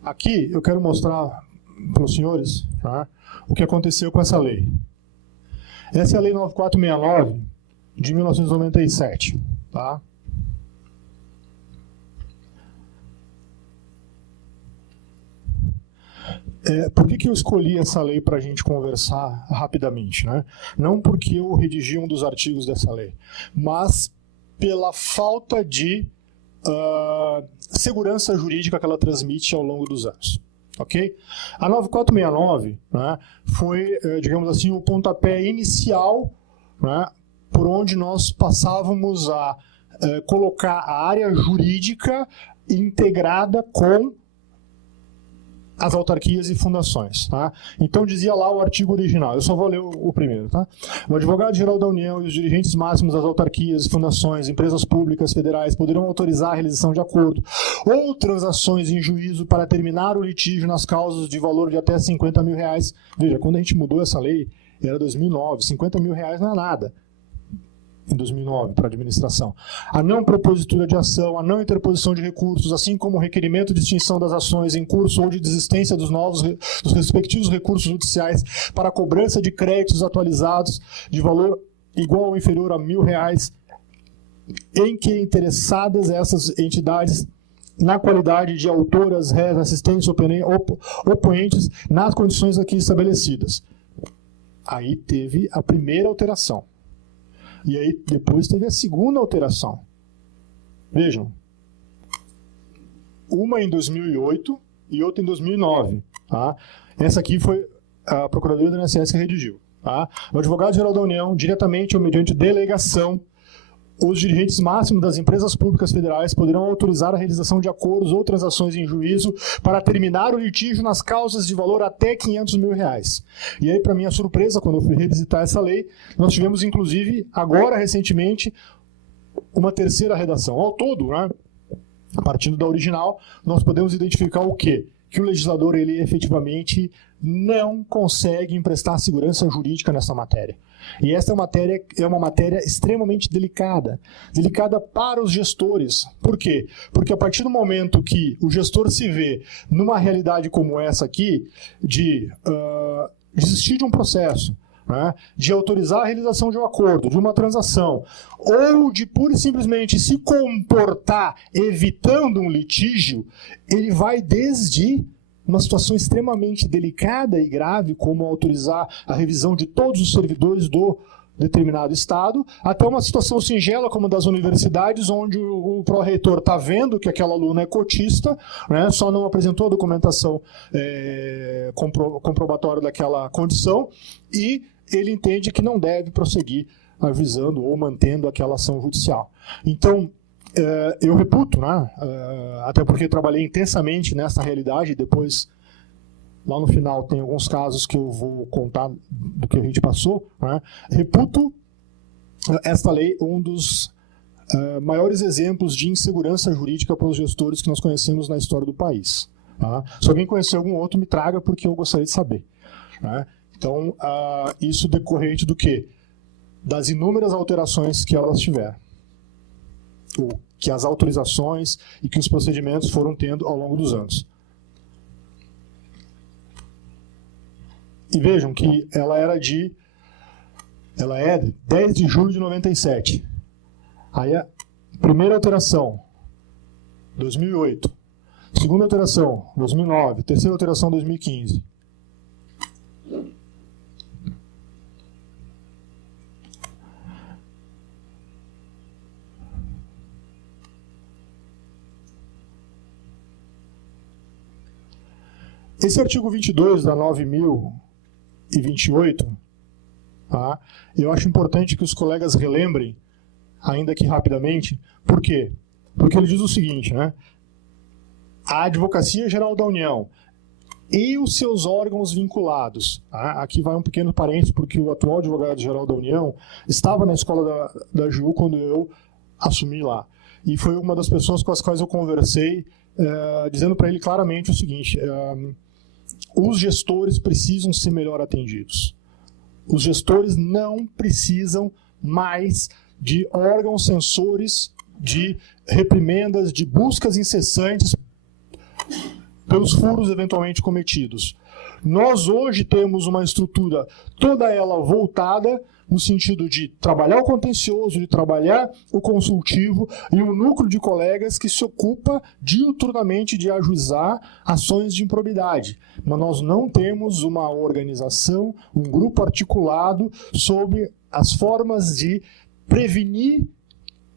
Aqui eu quero mostrar para os senhores, tá, o que aconteceu com essa lei. Essa é a Lei 9469 de 1997. Tá? Por que eu escolhi essa lei para a gente conversar rapidamente? Né? Não porque eu redigi um dos artigos dessa lei, mas pela falta de segurança jurídica que ela transmite ao longo dos anos. Okay? A 9469, né, foi, digamos assim, o pontapé inicial, né, por onde nós passávamos a colocar a área jurídica integrada com as autarquias e fundações. Tá? Então dizia lá o artigo original, eu só vou ler o primeiro. Tá? O advogado-geral da União e os dirigentes máximos das autarquias, fundações, empresas públicas federais poderão autorizar a realização de acordo ou transações em juízo para terminar o litígio nas causas de valor de até R$50 mil. Veja, quando a gente mudou essa lei, era 2009, R$50 mil não é nada. Em 2009, para a administração. A não propositura de ação, a não interposição de recursos, assim como o requerimento de extinção das ações em curso ou de desistência dos respectivos recursos judiciais para a cobrança de créditos atualizados de valor igual ou inferior a R$1.000, em que interessadas essas entidades na qualidade de autoras, réis, assistentes, oponentes, nas condições aqui estabelecidas. Aí teve a primeira alteração. E aí depois teve a segunda alteração. Vejam. Uma em 2008 e outra em 2009. Tá? Essa aqui foi a Procuradoria do INSS que redigiu. Tá? O advogado-geral da União, diretamente ou mediante delegação, os dirigentes máximos das empresas públicas federais poderão autorizar a realização de acordos ou transações em juízo para terminar o litígio nas causas de valor até R$500 mil. E aí, para minha surpresa, quando eu fui revisitar essa lei, nós tivemos, inclusive, agora, recentemente, uma terceira redação. Ao todo, né, partindo da original, nós podemos identificar o quê? Que o legislador, ele efetivamente não consegue emprestar segurança jurídica nessa matéria. E esta é uma matéria extremamente delicada. Delicada para os gestores. Por quê? Porque a partir do momento que o gestor se vê numa realidade como essa aqui, de desistir de um processo, né, de autorizar a realização de um acordo, de uma transação, ou de pura e simplesmente se comportar evitando um litígio, ele vai desde uma situação extremamente delicada e grave, como autorizar a revisão de todos os servidores do determinado estado, até uma situação singela como a das universidades, onde o pró-reitor está vendo que aquela aluna é cotista, né, só não apresentou a documentação comprobatória daquela condição, e ele entende que não deve prosseguir avisando ou mantendo aquela ação judicial. Então, eu reputo, né, até porque trabalhei intensamente nessa realidade, depois, lá no final, tem alguns casos que eu vou contar do que a gente passou, né, reputo esta lei um dos maiores exemplos de insegurança jurídica para os gestores que nós conhecemos na história do país. Tá? Se alguém conhecer algum outro, me traga, porque eu gostaria de saber. Né? Então, isso decorrente do quê? Das inúmeras alterações que elas tiveram. Que as autorizações e que os procedimentos foram tendo ao longo dos anos. E vejam que ela é 10 de julho de 97. Aí a primeira alteração, 2008. Segunda alteração, 2009. Terceira alteração, 2015. Esse artigo 22 da 9.028, tá? Eu acho importante que os colegas relembrem, ainda que rapidamente. Por quê? Porque ele diz o seguinte, né? A Advocacia Geral da União e os seus órgãos vinculados. Tá? Aqui vai um pequeno parênteses, porque o atual advogado-geral da União estava na escola da AGU quando eu assumi lá. E foi uma das pessoas com as quais eu conversei, dizendo para ele claramente o seguinte: os gestores precisam ser melhor atendidos. Os gestores não precisam mais de órgãos censores, de reprimendas, de buscas incessantes pelos furos eventualmente cometidos. Nós hoje temos uma estrutura toda ela voltada no sentido de trabalhar o contencioso, de trabalhar o consultivo e um núcleo de colegas que se ocupa diuturnamente de ajuizar ações de improbidade. Mas nós não temos uma organização, um grupo articulado sobre as formas de prevenir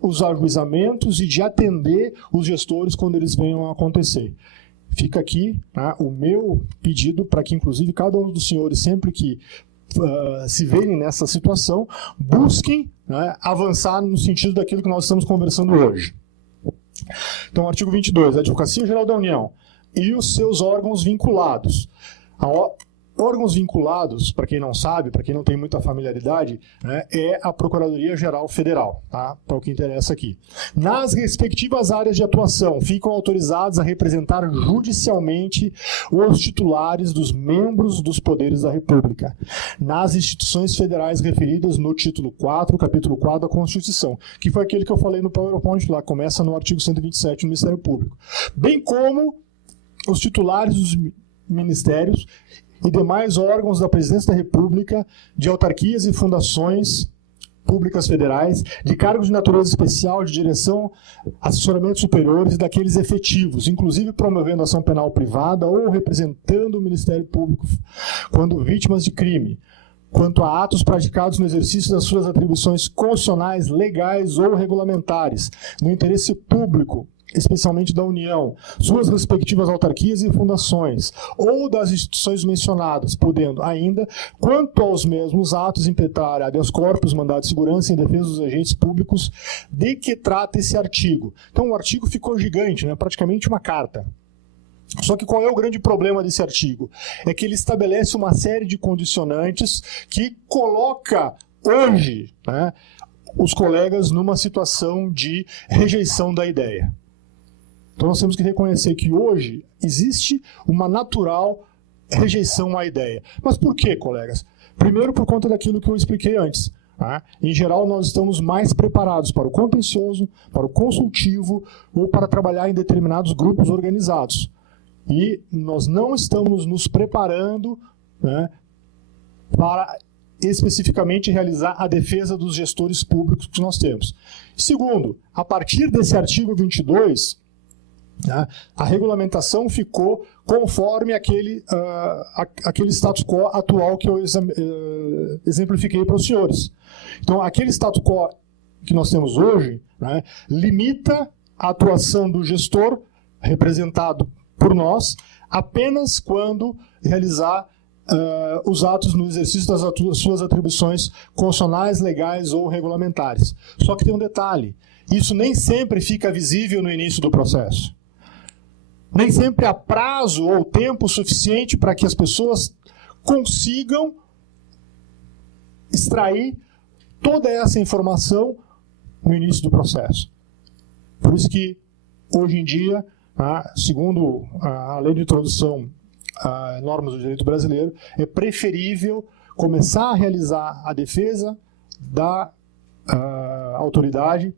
os ajuizamentos e de atender os gestores quando eles venham a acontecer. Fica aqui, tá, o meu pedido para que, inclusive, cada um dos senhores, sempre que se verem nessa situação, busquem, né, avançar no sentido daquilo que nós estamos conversando hoje. Então, artigo 22, a Advocacia Geral da União e os seus órgãos vinculados. Órgãos vinculados, para quem não sabe, para quem não tem muita familiaridade, né, é a Procuradoria-Geral Federal, tá? Para o que interessa aqui. Nas respectivas áreas de atuação, ficam autorizados a representar judicialmente os titulares dos membros dos poderes da República, nas instituições federais referidas no título 4, capítulo 4 da Constituição, que foi aquele que eu falei no PowerPoint lá, começa no artigo 127 do Ministério Público, bem como os titulares dos ministérios e demais órgãos da Presidência da República, de autarquias e fundações públicas federais, de cargos de natureza especial, de direção, assessoramentos superiores e daqueles efetivos, inclusive promovendo ação penal privada ou representando o Ministério Público quando vítimas de crime, quanto a atos praticados no exercício das suas atribuições constitucionais, legais ou regulamentares, no interesse público, especialmente da União, suas respectivas autarquias e fundações, ou das instituições mencionadas, podendo ainda, quanto aos mesmos atos, impetrar habeas corpus, mandado de segurança em defesa dos agentes públicos de que trata esse artigo. Então o artigo ficou gigante, né? Praticamente uma carta. Só que qual é o grande problema desse artigo? É que ele estabelece uma série de condicionantes que coloca hoje, né, os colegas numa situação de rejeição da ideia. Então nós temos que reconhecer que hoje existe uma natural rejeição à ideia. Mas por quê, colegas? Primeiro, por conta daquilo que eu expliquei antes. Tá? Em geral, nós estamos mais preparados para o contencioso, para o consultivo ou para trabalhar em determinados grupos organizados. E nós não estamos nos preparando, né, para especificamente realizar a defesa dos gestores públicos que nós temos. Segundo, a partir desse artigo 22... a regulamentação ficou conforme aquele status quo atual que eu exemplifiquei para os senhores. Então, aquele status quo que nós temos hoje, né, limita a atuação do gestor, representado por nós, apenas quando realizar os atos no exercício das suas atribuições constitucionais, legais ou regulamentares. Só que tem um detalhe: isso nem sempre fica visível no início do processo. Nem sempre há prazo ou tempo suficiente para que as pessoas consigam extrair toda essa informação no início do processo. Por isso que, hoje em dia, segundo a Lei de Introdução a Normas do Direito Brasileiro, é preferível começar a realizar a defesa da autoridade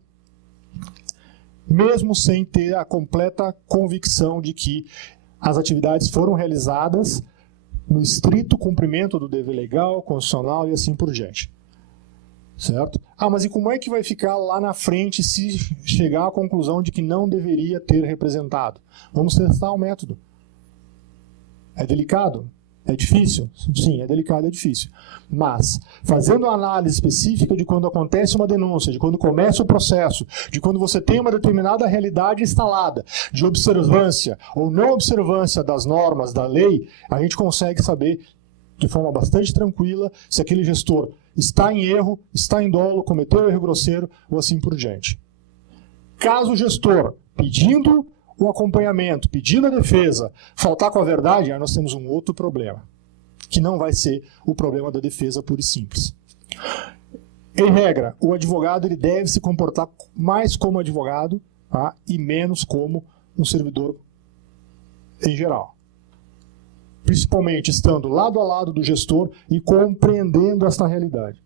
mesmo sem ter a completa convicção de que as atividades foram realizadas no estrito cumprimento do dever legal, constitucional e assim por diante. Certo? Mas e como é que vai ficar lá na frente se chegar à conclusão de que não deveria ter representado? Vamos testar o método. É delicado? É difícil? Sim, é delicado, é difícil. Mas, fazendo a análise específica de quando acontece uma denúncia, de quando começa o processo, de quando você tem uma determinada realidade instalada, de observância ou não observância das normas da lei, a gente consegue saber de forma bastante tranquila se aquele gestor está em erro, está em dolo, cometeu erro grosseiro ou assim por diante. Caso o gestor, pedindo o acompanhamento, pedindo a defesa, faltar com a verdade, aí nós temos um outro problema, que não vai ser o problema da defesa pura e simples. Em regra, o advogado ele deve se comportar mais como advogado, tá? E menos como um servidor em geral. Principalmente estando lado a lado do gestor e compreendendo esta realidade.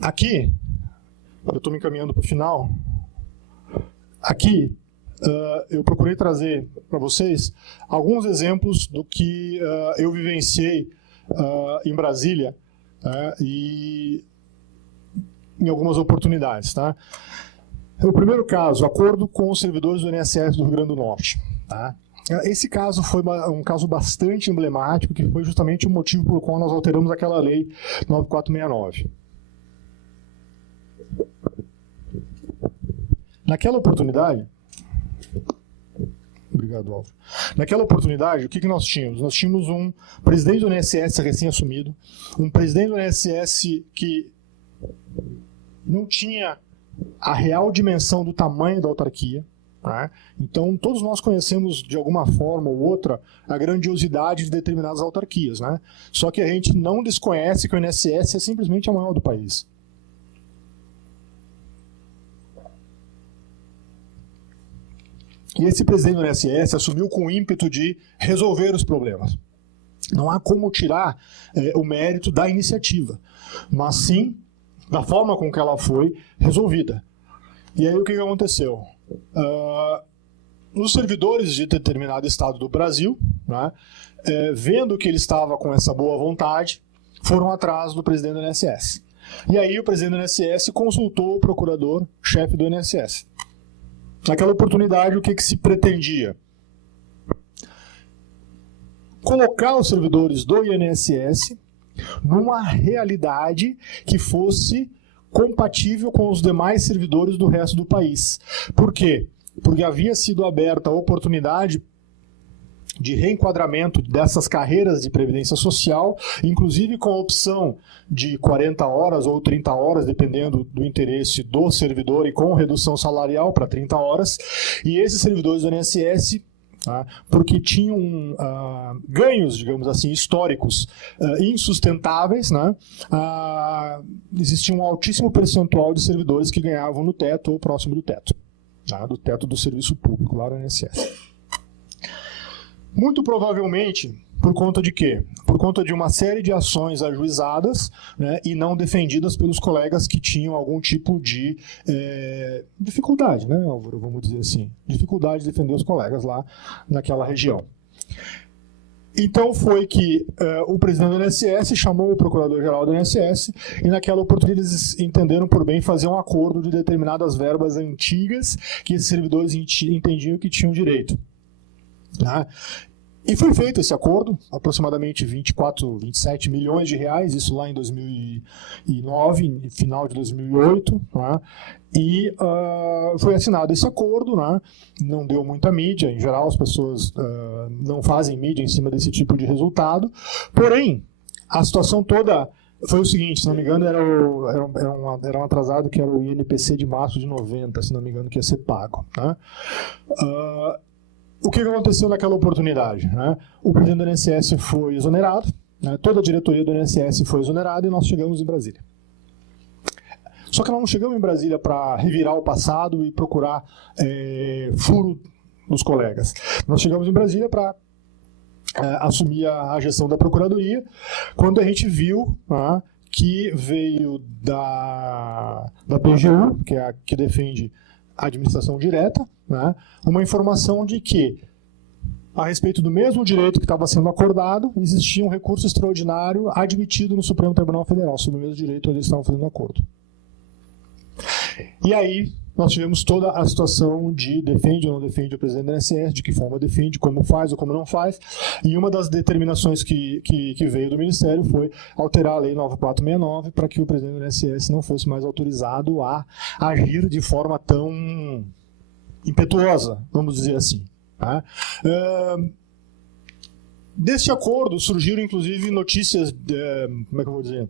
Aqui, eu estou me encaminhando para o final. Aqui, eu procurei trazer para vocês alguns exemplos do que eu vivenciei em Brasília e em algumas oportunidades. Tá? O primeiro caso, acordo com os servidores do INSS do Rio Grande do Norte. Tá? Esse caso foi um caso bastante emblemático, que foi justamente o motivo pelo qual nós alteramos aquela lei 9469. Naquela oportunidade, obrigado, Álvaro. Naquela oportunidade, o que nós tínhamos? Nós tínhamos um presidente do INSS recém-assumido, um presidente do INSS que não tinha a real dimensão do tamanho da autarquia. Né? Então, todos nós conhecemos, de alguma forma ou outra, a grandiosidade de determinadas autarquias. Né? Só que a gente não desconhece que o INSS é simplesmente a maior do país. E esse presidente do INSS assumiu com o ímpeto de resolver os problemas. Não há como tirar o mérito da iniciativa, mas sim da forma com que ela foi resolvida. E aí o que aconteceu? Os servidores de determinado estado do Brasil, né, vendo que ele estava com essa boa vontade, foram atrás do presidente do INSS. E aí o presidente do INSS consultou o procurador-chefe do INSS. Naquela oportunidade, o que se pretendia? Colocar os servidores do INSS numa realidade que fosse compatível com os demais servidores do resto do país. Por quê? Porque havia sido aberta a oportunidade de reenquadramento dessas carreiras de previdência social, inclusive com a opção de 40 horas ou 30 horas, dependendo do interesse do servidor, e com redução salarial para 30 horas. E esses servidores do INSS, porque tinham ganhos, digamos assim, históricos insustentáveis, né? Existia um altíssimo percentual de servidores que ganhavam no teto ou próximo do teto, do teto do serviço público lá no INSS. Muito provavelmente, por conta de quê? Por conta de uma série de ações ajuizadas, né, e não defendidas pelos colegas que tinham algum tipo de dificuldade, né, Álvaro, vamos dizer assim, dificuldade de defender os colegas lá naquela região. Então foi que o presidente do INSS chamou o procurador-geral do INSS e naquela oportunidade eles entenderam por bem fazer um acordo de determinadas verbas antigas que esses servidores entendiam que tinham direito. E foi feito esse acordo, aproximadamente 24, 27 milhões de reais, isso lá em 2009, final de 2008, e foi assinado esse acordo, não deu muita mídia, em geral as pessoas não fazem mídia em cima desse tipo de resultado, porém, a situação toda foi o seguinte, se não me engano, era um atrasado que era o INPC de março de 90, se não me engano, que ia ser pago. O que aconteceu naquela oportunidade? O presidente do INSS foi exonerado, toda a diretoria do INSS foi exonerada e nós chegamos em Brasília. Só que nós não chegamos em Brasília para revirar o passado e procurar furo dos colegas. Nós chegamos em Brasília para assumir a gestão da procuradoria, quando a gente viu que veio da PGU, que é a que defende a administração direta, uma informação de que, a respeito do mesmo direito que estava sendo acordado, existia um recurso extraordinário admitido no Supremo Tribunal Federal sobre o mesmo direito onde eles estavam fazendo acordo. E aí, nós tivemos toda a situação de defende ou não defende o presidente do INSS, de que forma defende, como faz ou como não faz, e uma das determinações que veio do Ministério foi alterar a Lei 9469 para que o presidente do INSS não fosse mais autorizado a agir de forma tão impetuosa, vamos dizer assim. Tá? Deste acordo surgiram, inclusive, notícias, como é que eu vou dizer?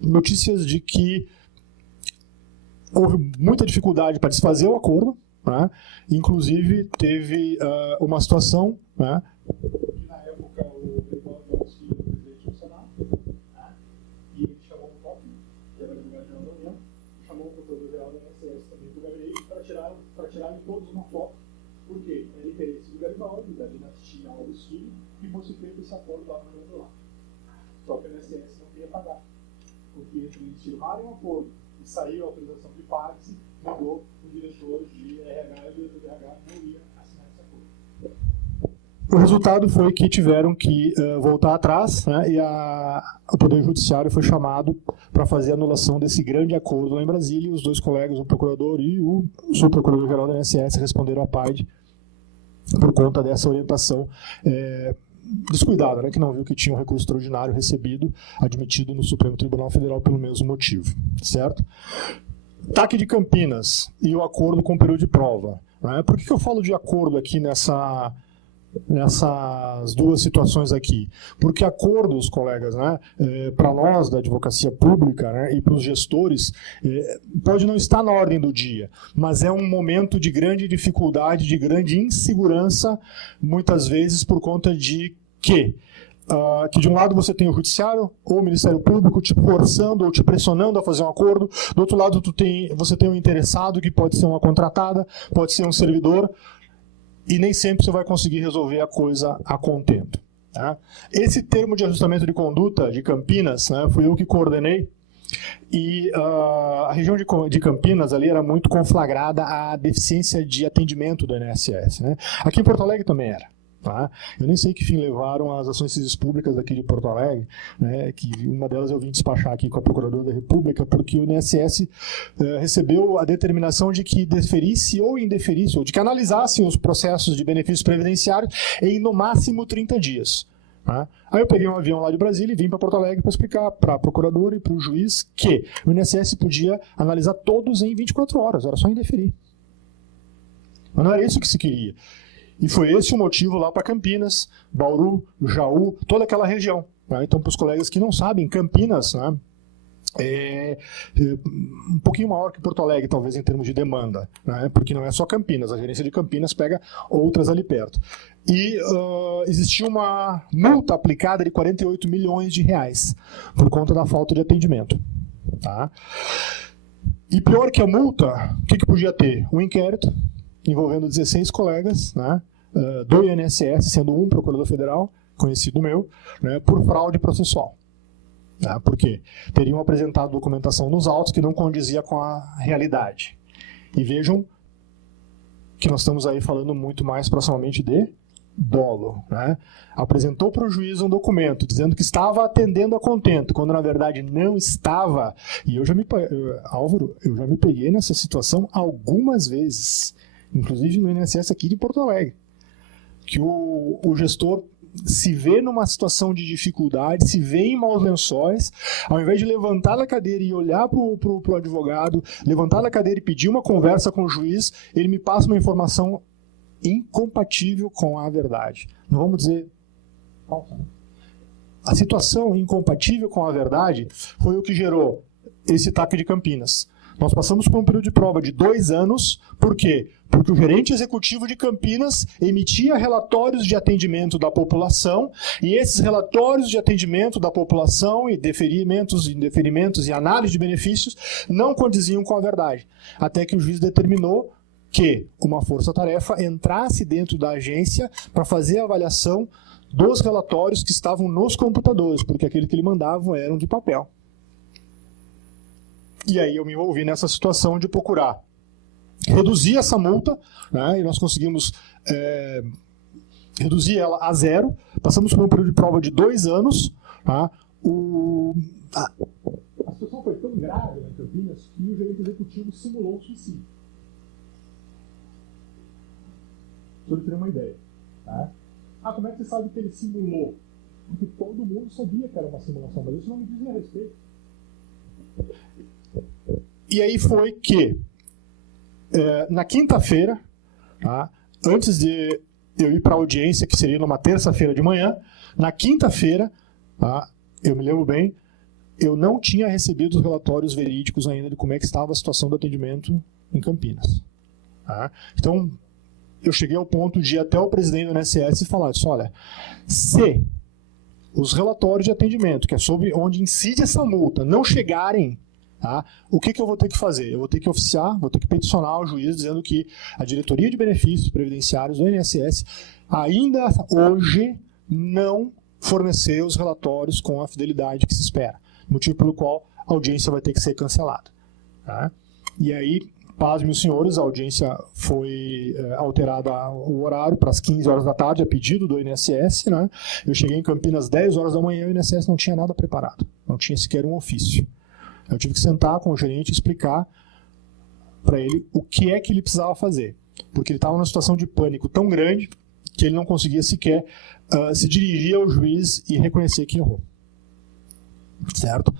Notícias de que houve muita dificuldade para desfazer o acordo, né? Inclusive teve uma situação, né? Que na época o Gregório Alves, filho do presidente do Senado, né? E ele chamou o COP, que era o advogado-geral da União, chamou o procurador-geral da INSS também do gabinete para tirarem todos uma foto, porque era interesse do Garibaldi, da dinastia Alves Filho, que fosse feito esse acordo lá no Rio Grande do Norte. Só que a INSS não queria pagar, porque entre eles firmarem um acordo e saiu a autorização de partes, mudou o diretor de RH e o diretor de RH não ia assinar esse acordo. O resultado foi que tiveram que voltar atrás, né, e o Poder Judiciário foi chamado para fazer a anulação desse grande acordo lá em Brasília, e os dois colegas, o procurador e o subprocurador-geral da INSS, responderam à PAID por conta dessa orientação descuidada, né, que não viu que tinha um recurso extraordinário recebido, admitido no Supremo Tribunal Federal pelo mesmo motivo, certo? TAC de Campinas e o acordo com o período de prova. Né? Por que eu falo de acordo aqui nessas duas situações aqui? Porque acordos, colegas, né, para nós da advocacia pública, né, e para os gestores, pode não estar na ordem do dia, mas é um momento de grande dificuldade, de grande insegurança, muitas vezes por conta de que de um lado você tem o judiciário ou o Ministério Público te forçando ou te pressionando a fazer um acordo, do outro lado você tem um interessado que pode ser uma contratada, pode ser um servidor, e nem sempre você vai conseguir resolver a coisa a contento. Tá? Esse termo de ajustamento de conduta de Campinas, né, fui eu que coordenei, e a região de Campinas ali era muito conflagrada a deficiência de atendimento do INSS. Né? Aqui em Porto Alegre também era. Tá? Eu nem sei que fim levaram as ações civis públicas daqui de Porto Alegre, né, que uma delas eu vim despachar aqui com a Procuradora da República, porque o INSS recebeu a determinação de que deferisse ou indeferisse, ou de que analisasse os processos de benefícios previdenciários em no máximo 30 dias. Tá? Aí eu peguei um avião lá de Brasília e vim para Porto Alegre para explicar para a Procuradora e para o juiz que o INSS podia analisar todos em 24 horas, era só indeferir. Mas não era isso que se queria. E foi esse o motivo lá para Campinas, Bauru, Jaú, toda aquela região. Né? Então, para os colegas que não sabem, Campinas, né, é um pouquinho maior que Porto Alegre, talvez, em termos de demanda. Né? Porque não é só Campinas, a gerência de Campinas pega outras ali perto. E existia uma multa aplicada de 48 milhões de reais por conta da falta de atendimento. Tá? E pior que a multa, o que podia ter? Um inquérito envolvendo 16 colegas, né, do INSS, sendo um procurador federal, conhecido meu, né, por fraude processual. Tá? Por quê? Teriam apresentado documentação nos autos que não condizia com a realidade. E vejam que nós estamos aí falando muito mais proximamente de dolo. Né? Apresentou para o juiz um documento dizendo que estava atendendo a contento, quando na verdade não estava. E Álvaro, eu já me peguei nessa situação algumas vezes, inclusive no INSS aqui de Porto Alegre, que o gestor se vê numa situação de dificuldade, se vê em maus lençóis, ao invés de levantar da cadeira e olhar para o advogado, levantar da cadeira e pedir uma conversa com o juiz, ele me passa uma informação incompatível com a verdade. Não vamos dizer... A situação incompatível com a verdade foi o que gerou esse TAC de Campinas. Nós passamos por um período de prova de 2 anos, por quê? Porque o gerente executivo de Campinas emitia relatórios de atendimento da população, e esses relatórios de atendimento da população e deferimentos, indeferimentos e análise de benefícios não condiziam com a verdade. Até que o juiz determinou que uma força-tarefa entrasse dentro da agência para fazer a avaliação dos relatórios que estavam nos computadores, porque aqueles que ele mandava eram de papel. E aí eu me envolvi nessa situação de procurar reduzir essa multa, né, e nós conseguimos reduzir ela a 0. Passamos por um período de prova de 2 anos. Tá? A situação foi tão grave na Campinas que o gerente executivo simulou o suicídio. Só para ter uma ideia. Tá? Como é que você sabe que ele simulou? Porque todo mundo sabia que era uma simulação, mas isso não me dizia a respeito. E aí foi que, na quinta-feira, tá, antes de eu ir para a audiência, que seria numa terça-feira de manhã, na quinta-feira, tá, eu me lembro bem, eu não tinha recebido os relatórios verídicos ainda de como é que estava a situação do atendimento em Campinas. Tá? Então, eu cheguei ao ponto de ir até o presidente do INSS e falar disso, olha, se os relatórios de atendimento, que é sobre onde incide essa multa, não chegarem, tá, o que eu vou ter que fazer? Eu vou ter que oficiar, vou ter que peticionar o juiz dizendo que a diretoria de benefícios previdenciários do INSS ainda hoje não forneceu os relatórios com a fidelidade que se espera, motivo pelo qual a audiência vai ter que ser cancelada. Tá? E aí, pasmem os senhores, a audiência foi alterada o horário para as 15 horas da tarde, a pedido do INSS. Né? Eu cheguei em Campinas às 10 horas da manhã e o INSS não tinha nada preparado, não tinha sequer um ofício. Eu tive que sentar com o gerente e explicar para ele o que é que ele precisava fazer, porque ele estava numa situação de pânico tão grande que ele não conseguia sequer se dirigir ao juiz e reconhecer que errou. Certo?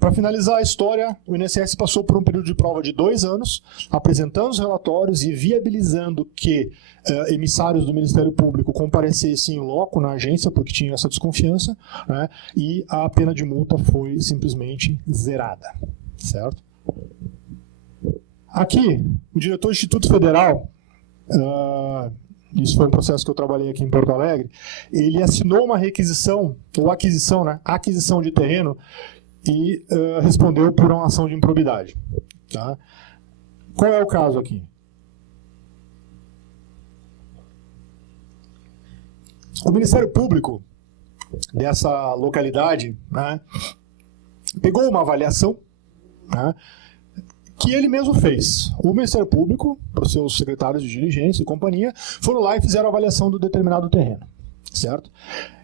Para finalizar a história, o INSS passou por um período de prova de 2 anos, apresentando os relatórios e viabilizando que emissários do Ministério Público comparecessem em loco na agência, porque tinham essa desconfiança, né, e a pena de multa foi simplesmente zerada. Certo? Aqui, o diretor do Instituto Federal, isso foi um processo que eu trabalhei aqui em Porto Alegre, ele assinou uma requisição, ou aquisição, né? Aquisição de terreno e respondeu por uma ação de improbidade. Tá? Qual é o caso aqui? O Ministério Público dessa localidade, né, pegou uma avaliação, né, que ele mesmo fez. O Ministério Público, para os seus secretários de diligência e companhia, foram lá e fizeram a avaliação do determinado terreno. Certo?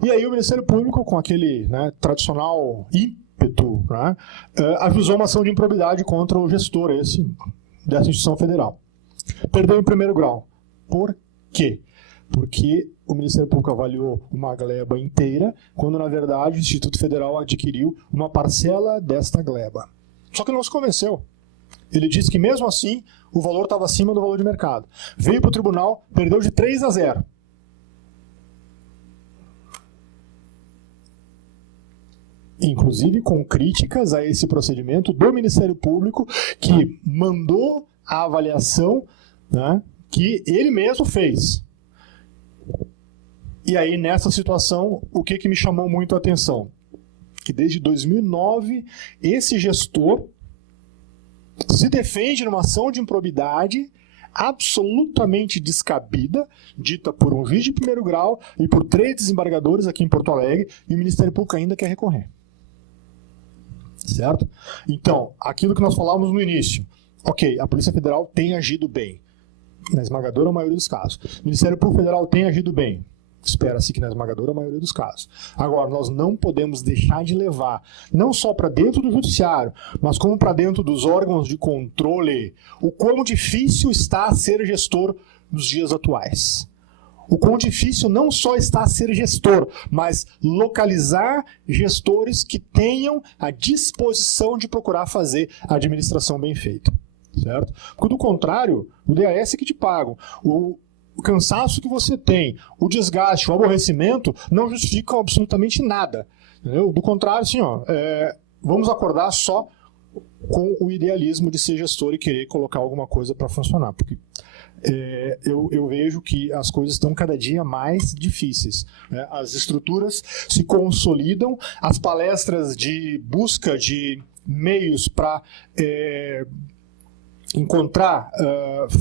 E aí o Ministério Público, com aquele, né, tradicional ímpeto, né, ajuizou uma ação de improbidade contra o gestor dessa instituição federal. Perdeu em primeiro grau. Por quê? Porque o Ministério Público avaliou uma gleba inteira, quando na verdade o Instituto Federal adquiriu uma parcela desta gleba. Só que não se convenceu. Ele disse que mesmo assim o valor estava acima do valor de mercado. Veio para o tribunal, perdeu de 3-0. Inclusive com críticas a esse procedimento do Ministério Público, que mandou a avaliação, né, que ele mesmo fez. E aí, nessa situação, o que me chamou muito a atenção? Que desde 2009, esse gestor se defende numa ação de improbidade absolutamente descabida, dita por um juiz de primeiro grau e por 3 desembargadores aqui em Porto Alegre, e o Ministério Público ainda quer recorrer. Certo? Então, aquilo que nós falávamos no início. Ok, a Polícia Federal tem agido bem, na esmagadora maioria dos casos. O Ministério Público Federal tem agido bem. Espera-se que na esmagadora maioria dos casos. Agora, nós não podemos deixar de levar, não só para dentro do judiciário, mas como para dentro dos órgãos de controle, o quão difícil está ser gestor nos dias atuais. O quão difícil não só está ser gestor, mas localizar gestores que tenham a disposição de procurar fazer a administração bem feita. Certo? Porque, do contrário, o DAS é que te pagam. O cansaço que você tem, o desgaste, o aborrecimento, não justificam absolutamente nada. Entendeu? Do contrário, assim, vamos acordar só com o idealismo de ser gestor e querer colocar alguma coisa para funcionar. Porque eu vejo que as coisas estão cada dia mais difíceis. Né? As estruturas se consolidam, as palestras de busca de meios para encontrar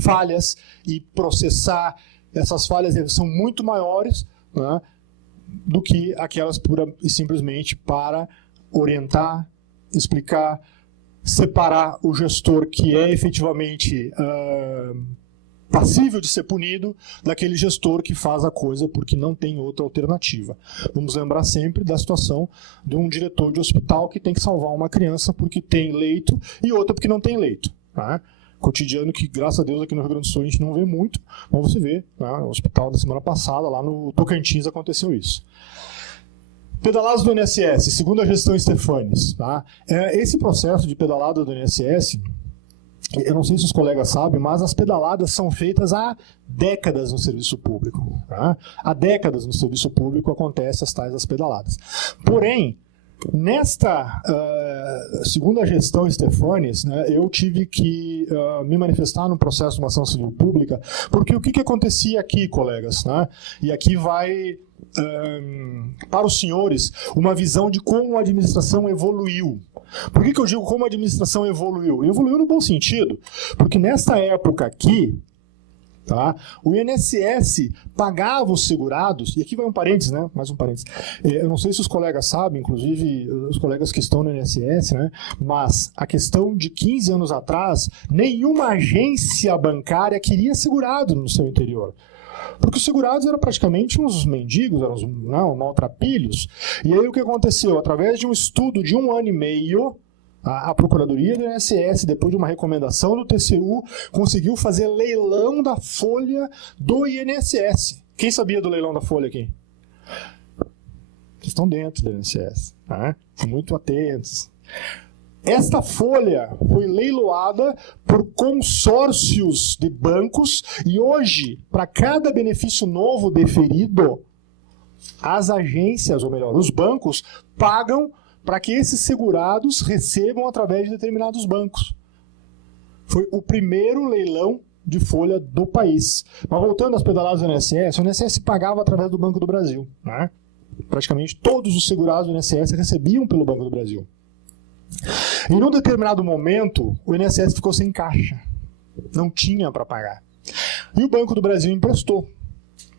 falhas e processar essas falhas são muito maiores, né, do que aquelas pura e simplesmente para orientar, explicar, separar o gestor que é efetivamente passível de ser punido daquele gestor que faz a coisa porque não tem outra alternativa. Vamos lembrar sempre da situação de um diretor de hospital que tem que salvar uma criança porque tem leito e outra porque não tem leito. Tá? Cotidiano que, graças a Deus, aqui no Rio Grande do Sul a gente não vê muito, mas você vê, né, no hospital da semana passada, lá no Tocantins, aconteceu isso. Pedaladas do INSS, segundo a gestão Stefanes. Tá? Esse processo de pedalada do INSS, eu não sei se os colegas sabem, mas as pedaladas são feitas há décadas no serviço público. Tá? Há décadas no serviço público acontecem as tais das pedaladas. Porém, nesta segunda gestão Stefanes, né, eu tive que me manifestar no processo de uma ação civil pública, porque o que acontecia aqui, colegas? Né? E aqui vai, para os senhores, uma visão de como a administração evoluiu. Por que eu digo como a administração evoluiu? Evoluiu no bom sentido, porque nesta época aqui, tá, o INSS pagava os segurados, e aqui vai um parênteses, né? Mais um parênteses. Eu não sei se os colegas sabem, inclusive os colegas que estão no INSS, né? Mas a questão de 15 anos atrás, nenhuma agência bancária queria segurado no seu interior. Porque os segurados eram praticamente uns mendigos, eram uns maltrapilhos. E aí o que aconteceu? Através de um estudo de 1 ano e meio, a Procuradoria do INSS, depois de uma recomendação do TCU, conseguiu fazer leilão da folha do INSS. Quem sabia do leilão da folha aqui? Vocês estão dentro do INSS. Tá? Muito atentos. Esta folha foi leiloada por consórcios de bancos e hoje, para cada benefício novo deferido, as agências, ou melhor, os bancos, pagam para que esses segurados recebam através de determinados bancos. Foi o primeiro leilão de folha do país. Mas voltando às pedaladas do INSS, o INSS pagava através do Banco do Brasil. Né? Praticamente todos os segurados do INSS recebiam pelo Banco do Brasil. Em um determinado momento, o INSS ficou sem caixa. Não tinha para pagar. E o Banco do Brasil emprestou.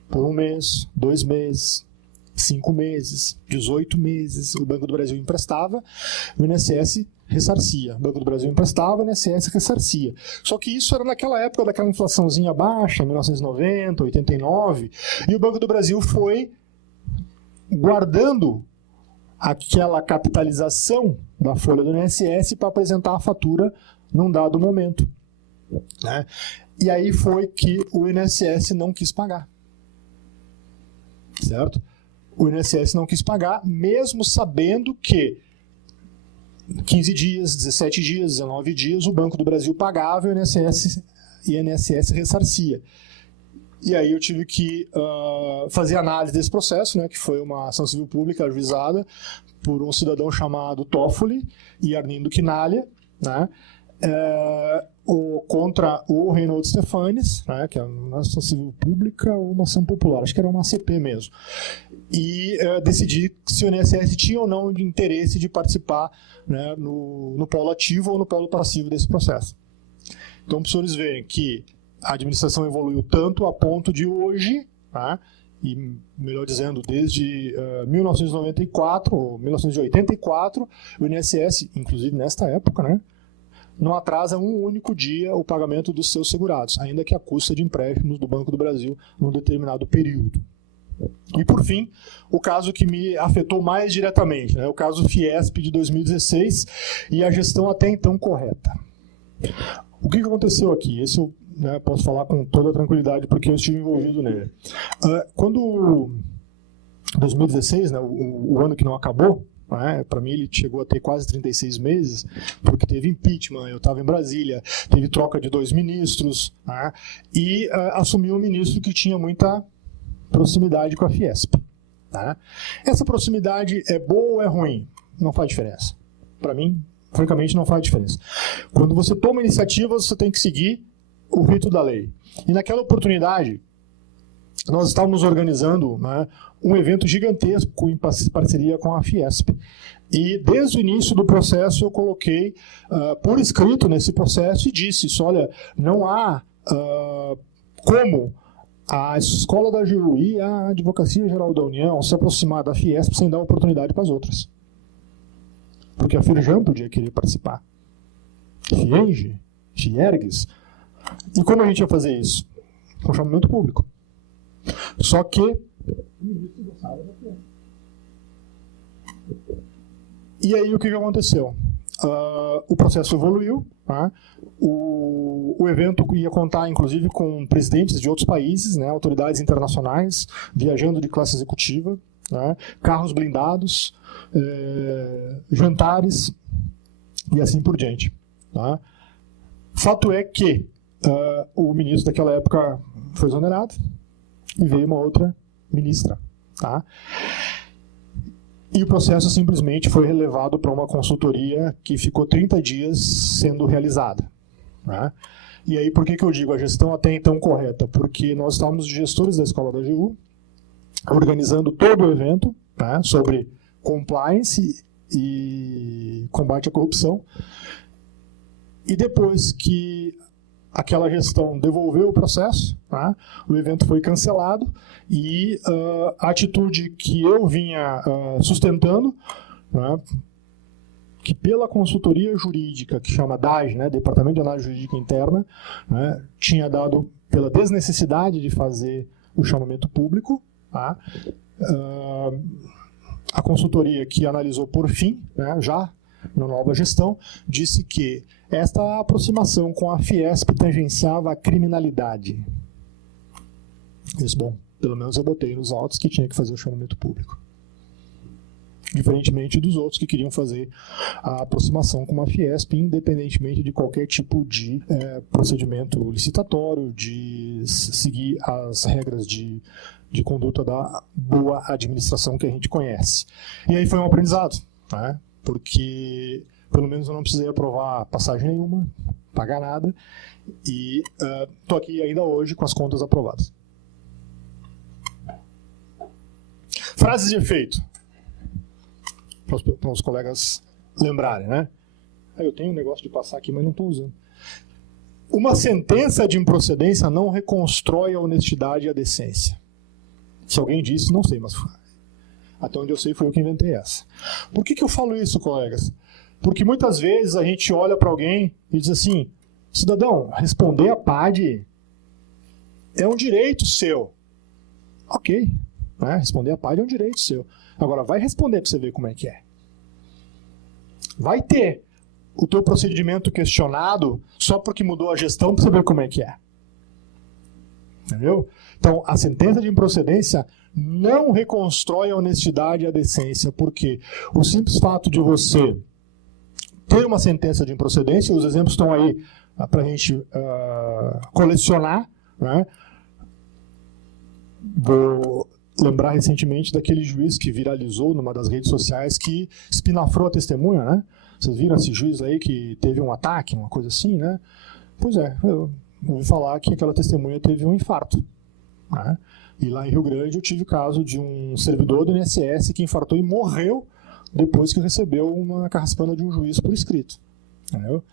Por 1 mês, 2 meses, 5 meses, 18 meses. O Banco do Brasil emprestava, o INSS ressarcia. O Banco do Brasil emprestava, o INSS ressarcia. Só que isso era naquela época daquela inflaçãozinha baixa, 1990, 89, e o Banco do Brasil foi guardando aquela capitalização da folha do INSS para apresentar a fatura num dado momento. Né? E aí foi que o INSS não quis pagar. Certo? O INSS não quis pagar, mesmo sabendo que 15 dias, 17 dias, 19 dias, o Banco do Brasil pagava e o INSS ressarcia. E aí eu tive que fazer análise desse processo, né, que foi uma ação civil pública ajuizada por um cidadão chamado Toffoli e Arlindo Quinalha, né, contra o Reinaldo Stefanes, né, que é uma ação civil pública ou uma ação popular, acho que era uma ACP mesmo. E decidir se o INSS tinha ou não de interesse de participar, né, no polo ativo ou no polo passivo desse processo. Então, para os senhores verem que a administração evoluiu tanto a ponto de hoje, tá, e melhor dizendo, desde 1994 ou 1984, o INSS, inclusive nesta época, né, não atrasa um único dia o pagamento dos seus segurados, ainda que à custa de empréstimos do Banco do Brasil num determinado período. E, por fim, o caso que me afetou mais diretamente, né, o caso Fiesp de 2016 e a gestão até então correta. O que aconteceu aqui? Esse eu posso falar com toda tranquilidade porque eu estive envolvido nele. Quando 2016, né, o ano que não acabou, para mim ele chegou a ter quase 36 meses, porque teve impeachment, eu estava em Brasília, teve troca de 2 ministros, né, e assumiu um ministro que tinha muita proximidade com a Fiesp. Tá? Essa proximidade é boa ou é ruim? Não faz diferença. Para mim, francamente, não faz diferença. Quando você toma iniciativa, você tem que seguir o rito da lei. E naquela oportunidade, nós estávamos organizando, né, um evento gigantesco em parceria com a Fiesp. E desde o início do processo eu coloquei por escrito nesse processo e disse isso, olha, não há como a Escola da AGU e a Advocacia Geral da União se aproximar da Fiesp sem dar oportunidade para as outras. Porque a Firjan podia querer participar. Fienge, Fiergues. E como a gente ia fazer isso? com chamamento público. Só que... E aí o que aconteceu? O processo evoluiu, tá? O evento ia contar, inclusive, com presidentes de outros países, né, autoridades internacionais, viajando de classe executiva, né, carros blindados, jantares e assim por diante. Tá? Fato é que o ministro daquela época foi exonerado e veio uma outra ministra. Tá? E o processo simplesmente foi relevado para uma consultoria que ficou 30 dias sendo realizada. Né? E aí, por que eu digo a gestão até então correta? Porque nós estávamos de gestores da Escola da AGU, organizando todo o evento, né, sobre compliance e combate à corrupção. E depois que aquela gestão devolveu o processo, tá, o evento foi cancelado e a atitude que eu vinha sustentando, né, que pela consultoria jurídica, que chama DAG, né, Departamento de Análise Jurídica Interna, né, tinha dado pela desnecessidade de fazer o chamamento público, tá, a consultoria que analisou por fim, né, já na nova gestão, disse que esta aproximação com a Fiesp tangenciava a criminalidade. Isso, bom, pelo menos eu botei nos autos que tinha que fazer o chamamento público. Diferentemente dos outros que queriam fazer a aproximação com a Fiesp, independentemente de qualquer tipo de procedimento licitatório, de seguir as regras de conduta da boa administração que a gente conhece. E aí foi um aprendizado, né? Porque pelo menos eu não precisei aprovar passagem nenhuma, pagar nada, e estou aqui ainda hoje com as contas aprovadas. Frases de efeito. Para os colegas lembrarem, né? Eu tenho um negócio de passar aqui, mas não estou usando. Uma sentença de improcedência não reconstrói a honestidade e a decência. Se alguém disse, não sei, mas até onde eu sei foi eu que inventei essa. Por que eu falo isso, colegas? Porque muitas vezes a gente olha para alguém e diz assim, cidadão, responder a PAD é um direito seu. Ok, né? Responder a PAD é um direito seu. Agora, vai responder para você ver como é que é. Vai ter o teu procedimento questionado só porque mudou a gestão para você ver como é que é. Entendeu? Então, a sentença de improcedência não reconstrói a honestidade e a decência, porque o simples fato de você ter uma sentença de improcedência, os exemplos estão aí para a gente colecionar, né? Vou lembrar recentemente daquele juiz que viralizou numa das redes sociais que espinafrou a testemunha, né? Vocês viram esse juiz aí que teve um ataque, uma coisa assim, né? Pois é, eu ouvi falar que aquela testemunha teve um infarto, né? E lá em Rio Grande eu tive o caso de um servidor do INSS que infartou e morreu depois que recebeu uma carraspana de um juiz por escrito. Entendeu?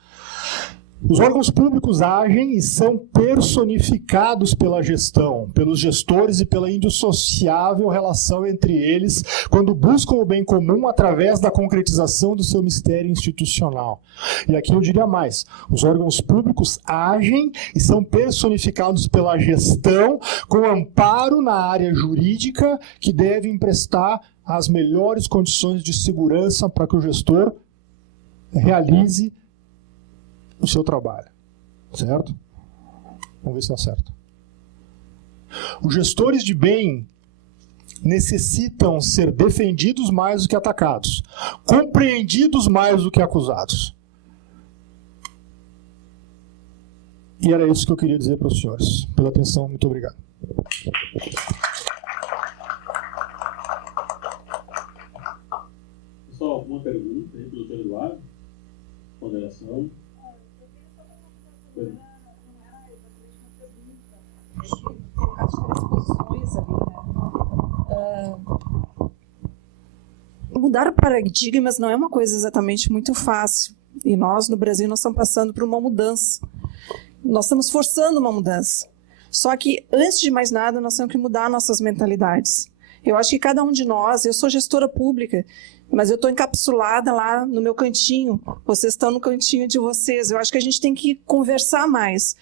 Os órgãos públicos agem e são personificados pela gestão, pelos gestores e pela indissociável relação entre eles quando buscam o bem comum através da concretização do seu mistério institucional. E aqui eu diria mais, os órgãos públicos agem e são personificados pela gestão com amparo na área jurídica que devem prestar as melhores condições de segurança para que o gestor realize o seu trabalho, certo? Vamos ver se acerta. Os gestores de bem necessitam ser defendidos mais do que atacados, compreendidos mais do que acusados. E era isso que eu queria dizer para os senhores. Pela atenção, muito obrigado. Pessoal, alguma pergunta aí para o Dr. Eduardo? Ponderação? Mudar paradigmas não é uma coisa exatamente muito fácil. E nós, no Brasil, nós estamos passando por uma mudança. Nós estamos forçando uma mudança. Só que, antes de mais nada, nós temos que mudar nossas mentalidades. Eu acho que cada um de nós, eu sou gestora pública, mas eu estou encapsulada lá no meu cantinho, vocês estão no cantinho de vocês. Eu acho que a gente tem que conversar mais.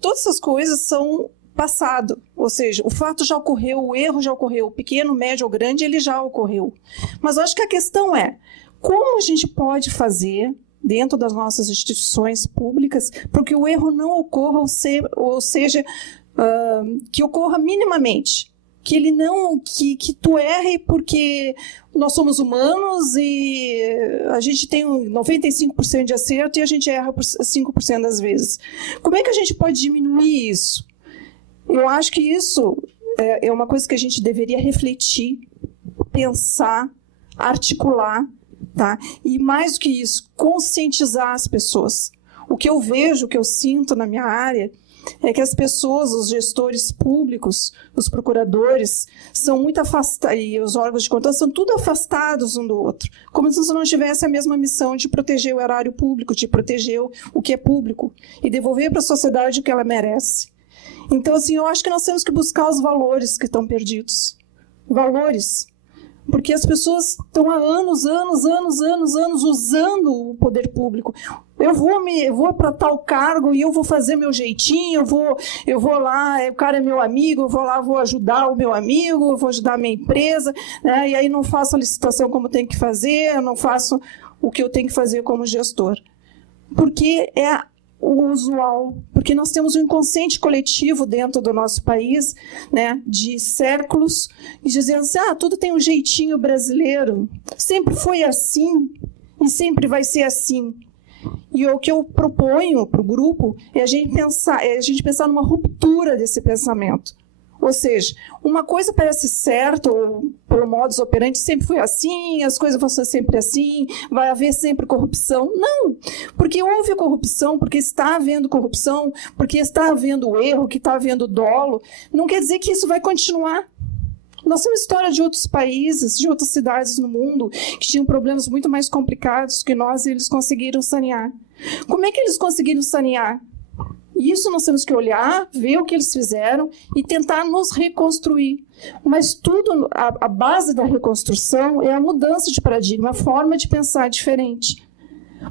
Todas essas coisas são passado, ou seja, o fato já ocorreu, o erro já ocorreu, pequeno, médio ou grande, ele já ocorreu. Mas eu acho que a questão é, como a gente pode fazer, dentro das nossas instituições públicas, para que o erro não ocorra, ou seja, que ocorra minimamente. Que ele não, que tu erre porque nós somos humanos e a gente tem 95% de acerto e a gente erra por 5% das vezes. Como é que a gente pode diminuir isso? Eu acho que isso é uma coisa que a gente deveria refletir, pensar, articular, tá? E mais do que isso, conscientizar as pessoas. O que eu vejo, o que eu sinto na minha área, é que as pessoas, os gestores públicos, os procuradores, são muito afastados, e os órgãos de controle são tudo afastados um do outro, como se não tivesse a mesma missão de proteger o erário público, de proteger o que é público e devolver para a sociedade o que ela merece. Então, assim, eu acho que nós temos que buscar os valores que estão perdidos. Valores. Porque as pessoas estão há anos usando o poder público. Eu vou para tal cargo e eu vou fazer meu jeitinho, eu vou lá, o cara é meu amigo, eu vou lá, vou ajudar o meu amigo, eu vou ajudar a minha empresa, né? E aí não faço a licitação como tem que fazer, eu não faço o que eu tenho que fazer como gestor. Porque é o usual, porque nós temos um inconsciente coletivo dentro do nosso país, né, de séculos, e dizendo assim, tudo tem um jeitinho brasileiro, sempre foi assim e sempre vai ser assim. E o que eu proponho para o grupo é a gente pensar numa ruptura desse pensamento. Ou seja, uma coisa parece certa, ou pelo modus operandi sempre foi assim, as coisas vão ser sempre assim, vai haver sempre corrupção. Não, porque houve corrupção, porque está havendo corrupção, porque está havendo erro, que está havendo dolo, não quer dizer que isso vai continuar. Nós temos história de outros países, de outras cidades no mundo, que tinham problemas muito mais complicados que nós, e eles conseguiram sanear. Como é que eles conseguiram sanear? Isso nós temos que olhar, ver o que eles fizeram e tentar nos reconstruir. Mas tudo, a base da reconstrução é a mudança de paradigma, a forma de pensar diferente.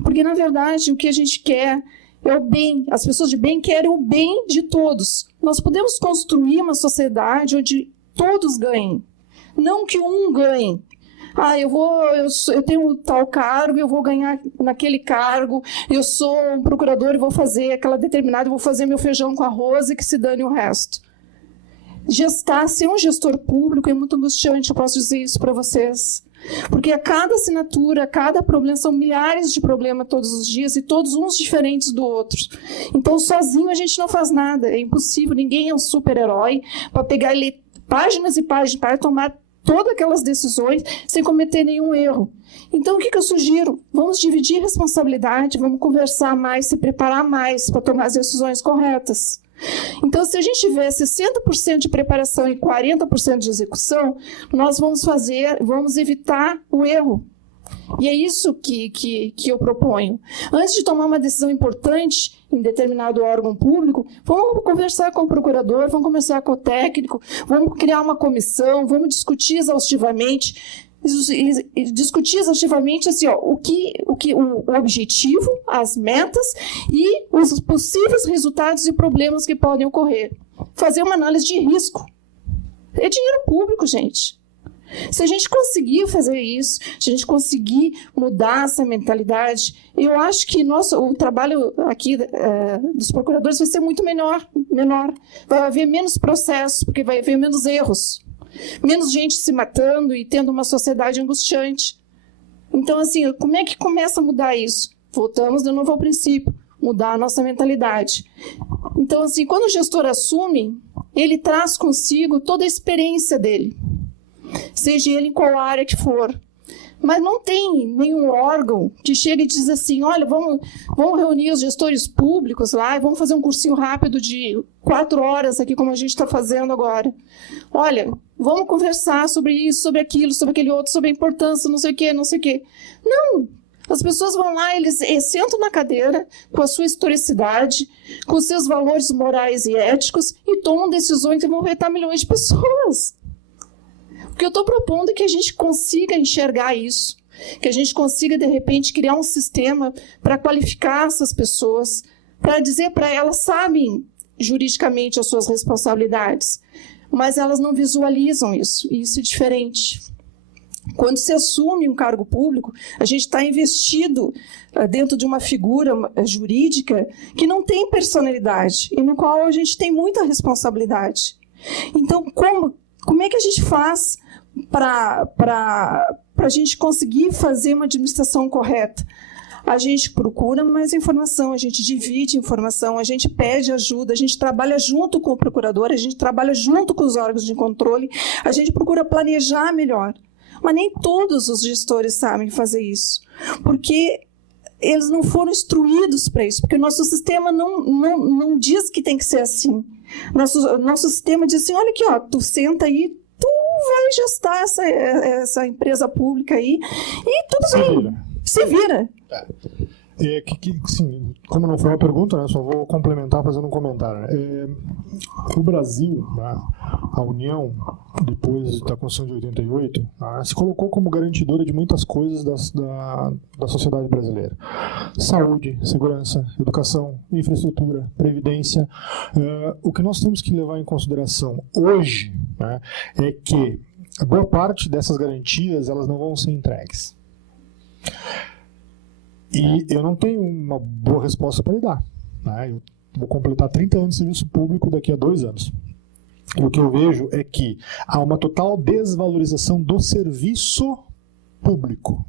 Porque, na verdade, o que a gente quer é o bem. As pessoas de bem querem o bem de todos. Nós podemos construir uma sociedade onde todos ganhem. Não que um ganhe. Eu tenho tal cargo, eu vou ganhar naquele cargo, eu sou um procurador e vou fazer aquela determinada, eu vou fazer meu feijão com arroz e que se dane o resto. Ser um gestor público é muito angustiante, eu posso dizer isso para vocês. Porque a cada assinatura, a cada problema, são milhares de problemas todos os dias e todos uns diferentes do outro. Então, sozinho a gente não faz nada, é impossível, ninguém é um super-herói para pegar e ler páginas e páginas para tomar todas aquelas decisões sem cometer nenhum erro. Então, o que eu sugiro? Vamos dividir responsabilidade, vamos conversar mais, se preparar mais para tomar as decisões corretas. Então, se a gente tiver 60% de preparação e 40% de execução, nós vamos evitar o erro. E é isso que eu proponho. Antes de tomar uma decisão importante em determinado órgão público, vamos conversar com o procurador, vamos conversar com o técnico, vamos criar uma comissão, vamos discutir exaustivamente assim, o objetivo, as metas e os possíveis resultados e problemas que podem ocorrer. Fazer uma análise de risco. É dinheiro público, gente. Se a gente conseguir fazer isso, se a gente conseguir mudar essa mentalidade, eu acho que o trabalho aqui dos procuradores vai ser muito menor. Vai haver menos processos, porque vai haver menos erros. Menos gente se matando e tendo uma sociedade angustiante. Então, assim, como é que começa a mudar isso? Voltamos de novo ao princípio, mudar a nossa mentalidade. Então, assim, quando o gestor assume, ele traz consigo toda a experiência dele, seja ele em qual área que for. Mas não tem nenhum órgão que chega e diz assim, olha, vamos reunir os gestores públicos lá e vamos fazer um cursinho rápido de 4 horas aqui, como a gente está fazendo agora. Olha, vamos conversar sobre isso, sobre aquilo, sobre aquele outro, sobre a importância, não sei o quê, não sei o quê. Não! As pessoas vão lá, eles sentam na cadeira com a sua historicidade, com os seus valores morais e éticos e tomam decisões que vão afetar milhões de pessoas. O que eu estou propondo é que a gente consiga enxergar isso, que a gente consiga, de repente, criar um sistema para qualificar essas pessoas, para dizer para elas, sabem, juridicamente as suas responsabilidades, mas elas não visualizam isso, e isso é diferente. Quando se assume um cargo público, a gente está investido dentro de uma figura jurídica que não tem personalidade e no qual a gente tem muita responsabilidade. Então, como é que a gente faz para a gente conseguir fazer uma administração correta? A gente procura mais informação, a gente divide informação, a gente pede ajuda, a gente trabalha junto com o procurador, a gente trabalha junto com os órgãos de controle, a gente procura planejar melhor. Mas nem todos os gestores sabem fazer isso, porque eles não foram instruídos para isso, porque o nosso sistema não diz que tem que ser assim. Nosso sistema diz assim, olha aqui, ó, tu senta aí, tu vai gestar essa empresa pública aí, e tudo bem, se vira. Sim, como não foi uma pergunta, né, só vou complementar fazendo um comentário. O Brasil, né, a União, depois da Constituição de 88, se colocou como garantidora de muitas coisas da sociedade brasileira. Saúde, segurança, educação, infraestrutura, previdência. O que nós temos que levar em consideração hoje, né, é que a boa parte dessas garantias elas não vão ser entregues. E eu não tenho uma boa resposta para lhe dar. Né? Eu vou completar 30 anos de serviço público daqui a 2 anos. E o que eu vejo é que há uma total desvalorização do serviço público.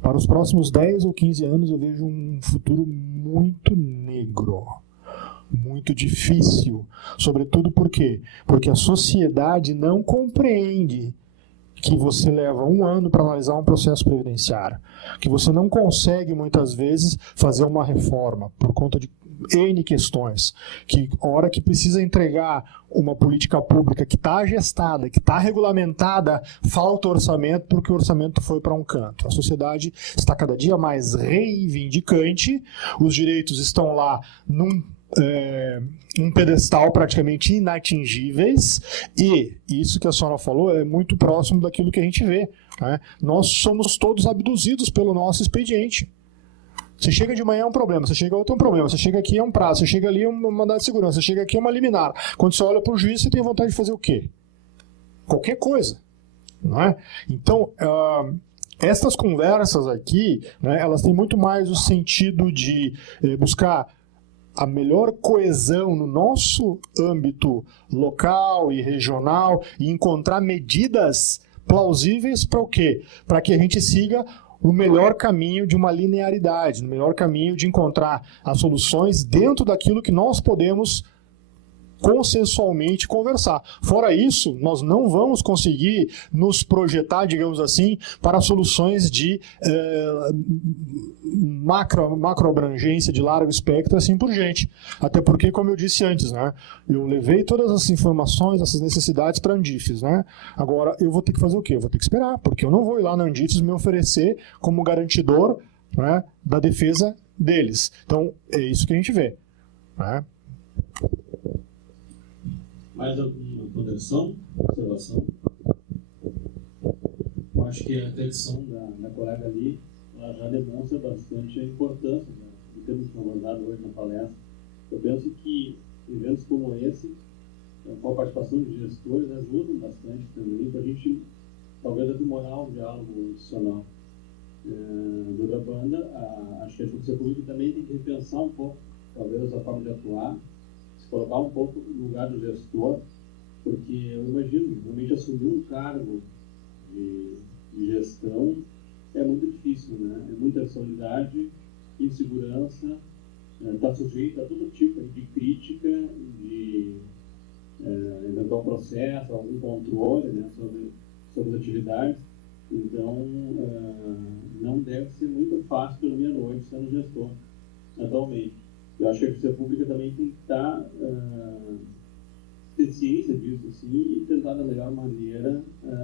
Para os próximos 10 ou 15 anos eu vejo um futuro muito negro, muito difícil. Sobretudo por quê? Porque a sociedade não compreende que você leva 1 ano para analisar um processo previdenciário, que você não consegue, muitas vezes, fazer uma reforma por conta de N questões, que a hora que precisa entregar uma política pública que está gestada, que está regulamentada, falta orçamento porque o orçamento foi para um canto. A sociedade está cada dia mais reivindicante, os direitos estão lá um pedestal praticamente inatingíveis, e isso que a senhora falou é muito próximo daquilo que a gente vê. Né? Nós somos todos abduzidos pelo nosso expediente. Você chega de manhã é um problema, você chega outro é um problema, você chega aqui é um prazo, você chega ali é um mandado de segurança, você chega aqui é uma liminar. Quando você olha para o juiz, você tem vontade de fazer o quê? Qualquer coisa. Não é? Então, essas conversas aqui, né, elas têm muito mais o sentido de buscar a melhor coesão no nosso âmbito local e regional e encontrar medidas plausíveis para o quê? Para que a gente siga o melhor caminho de uma linearidade, o melhor caminho de encontrar as soluções dentro daquilo que nós podemos consensualmente conversar. Fora isso, nós não vamos conseguir nos projetar, digamos assim, para soluções de macroabrangência, de largo espectro, assim por diante. Até porque, como eu disse antes, né, eu levei todas as informações, essas necessidades para a Andifes. Né? Agora, eu vou ter que fazer o quê? Eu vou ter que esperar, porque eu não vou ir lá na Andifes me oferecer como garantidor, né, da defesa deles. Então, é isso que a gente vê. Né? Mais alguma ponderação, observação? Eu acho que a atenção da colega ali ela já demonstra bastante a importância do tema que foi abordado hoje na palestra. Eu penso que eventos como esse, com a participação de gestores, ajudam bastante também para a gente, talvez, aprimorar um diálogo institucional. De outra banda, acho que a Justiça Pública também tem que repensar um pouco, talvez, a forma de atuar, colocar um pouco no lugar do gestor, porque eu imagino, realmente assumir um cargo de gestão é muito difícil, né? É muita responsabilidade, insegurança, está sujeito a todo tipo de crítica, de eventual processo, algum controle, né, sobre as atividades. Então, não deve ser muito fácil dormir à noite sendo gestor, atualmente. Eu acho que a Justiça Pública também tem que ter ciência disso, assim, e tentar, da melhor maneira,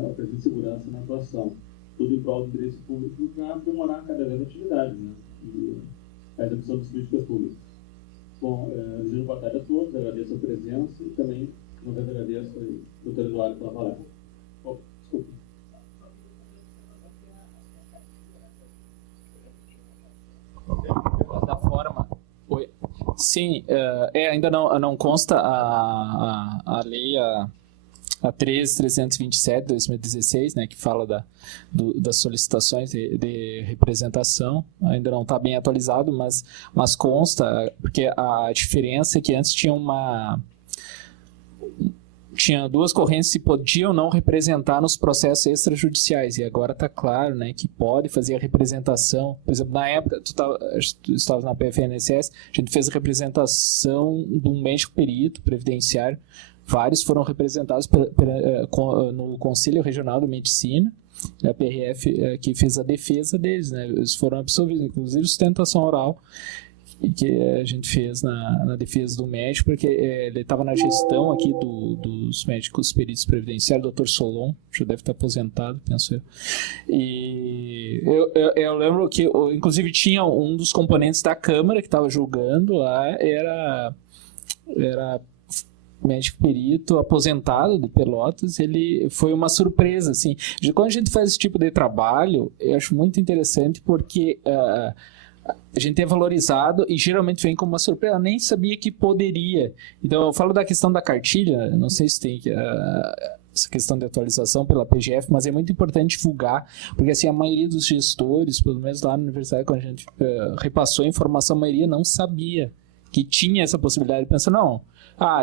oferecer segurança na atuação. Tudo em prol do interesse público para aprimorar cada vez a atividade, né? E a execução das políticas públicas. Bom, desejo boa tarde a todos, agradeço a presença e também, uma vez agradeço ao doutor Eduardo pela palestra. Desculpe. Da forma. Oi. Sim, ainda não consta a lei, a 13.327 de 2016, né, que fala das solicitações de representação. Ainda não está bem atualizado, mas consta, porque a diferença é que antes tinha duas correntes que podiam não representar nos processos extrajudiciais, e agora está claro, né, que pode fazer a representação. Por exemplo, na época, tu estava na PFNSS, a gente fez a representação de um médico perito previdenciário. Vários foram representados no Conselho Regional de Medicina, a PRF, que fez a defesa deles, né, eles foram absolvidos, inclusive sustentação oral, que a gente fez na defesa do médico, porque ele estava na gestão aqui dos médicos peritos previdenciários, Dr. Solon, já deve estar aposentado, penso eu. E eu lembro que, inclusive, tinha um dos componentes da Câmara que estava julgando lá, era médico perito aposentado de Pelotas. Ele foi uma surpresa, assim. Quando a gente faz esse tipo de trabalho, eu acho muito interessante, porque a gente é valorizado e geralmente vem como uma surpresa. Eu nem sabia que poderia. Então, eu falo da questão da cartilha, não sei se tem essa questão de atualização pela PGF, mas é muito importante divulgar, porque assim, a maioria dos gestores, pelo menos lá na universidade, quando a gente repassou a informação, a maioria não sabia que tinha essa possibilidade. Pensa, não,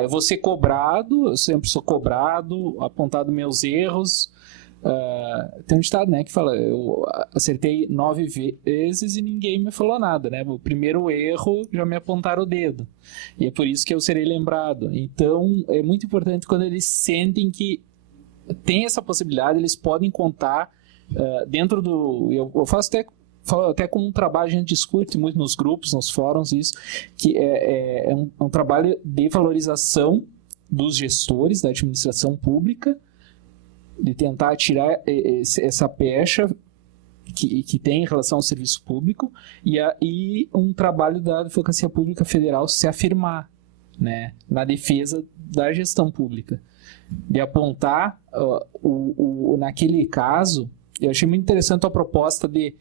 eu vou ser cobrado, eu sempre sou cobrado, apontado meus erros. Tem um ditado, né, que fala, eu acertei 9 vezes e ninguém me falou nada, né? O primeiro erro já me apontaram o dedo, e é por isso que eu serei lembrado. Então é muito importante quando eles sentem que tem essa possibilidade, eles podem contar dentro do... Eu faço até como um trabalho, a gente discute muito nos grupos, nos fóruns, isso, que é um trabalho de valorização dos gestores da administração pública, de tentar tirar essa pecha que tem em relação ao serviço público, e um trabalho da Advocacia Pública Federal se afirmar, né, na defesa da gestão pública. De apontar, naquele caso, eu achei muito interessante a proposta de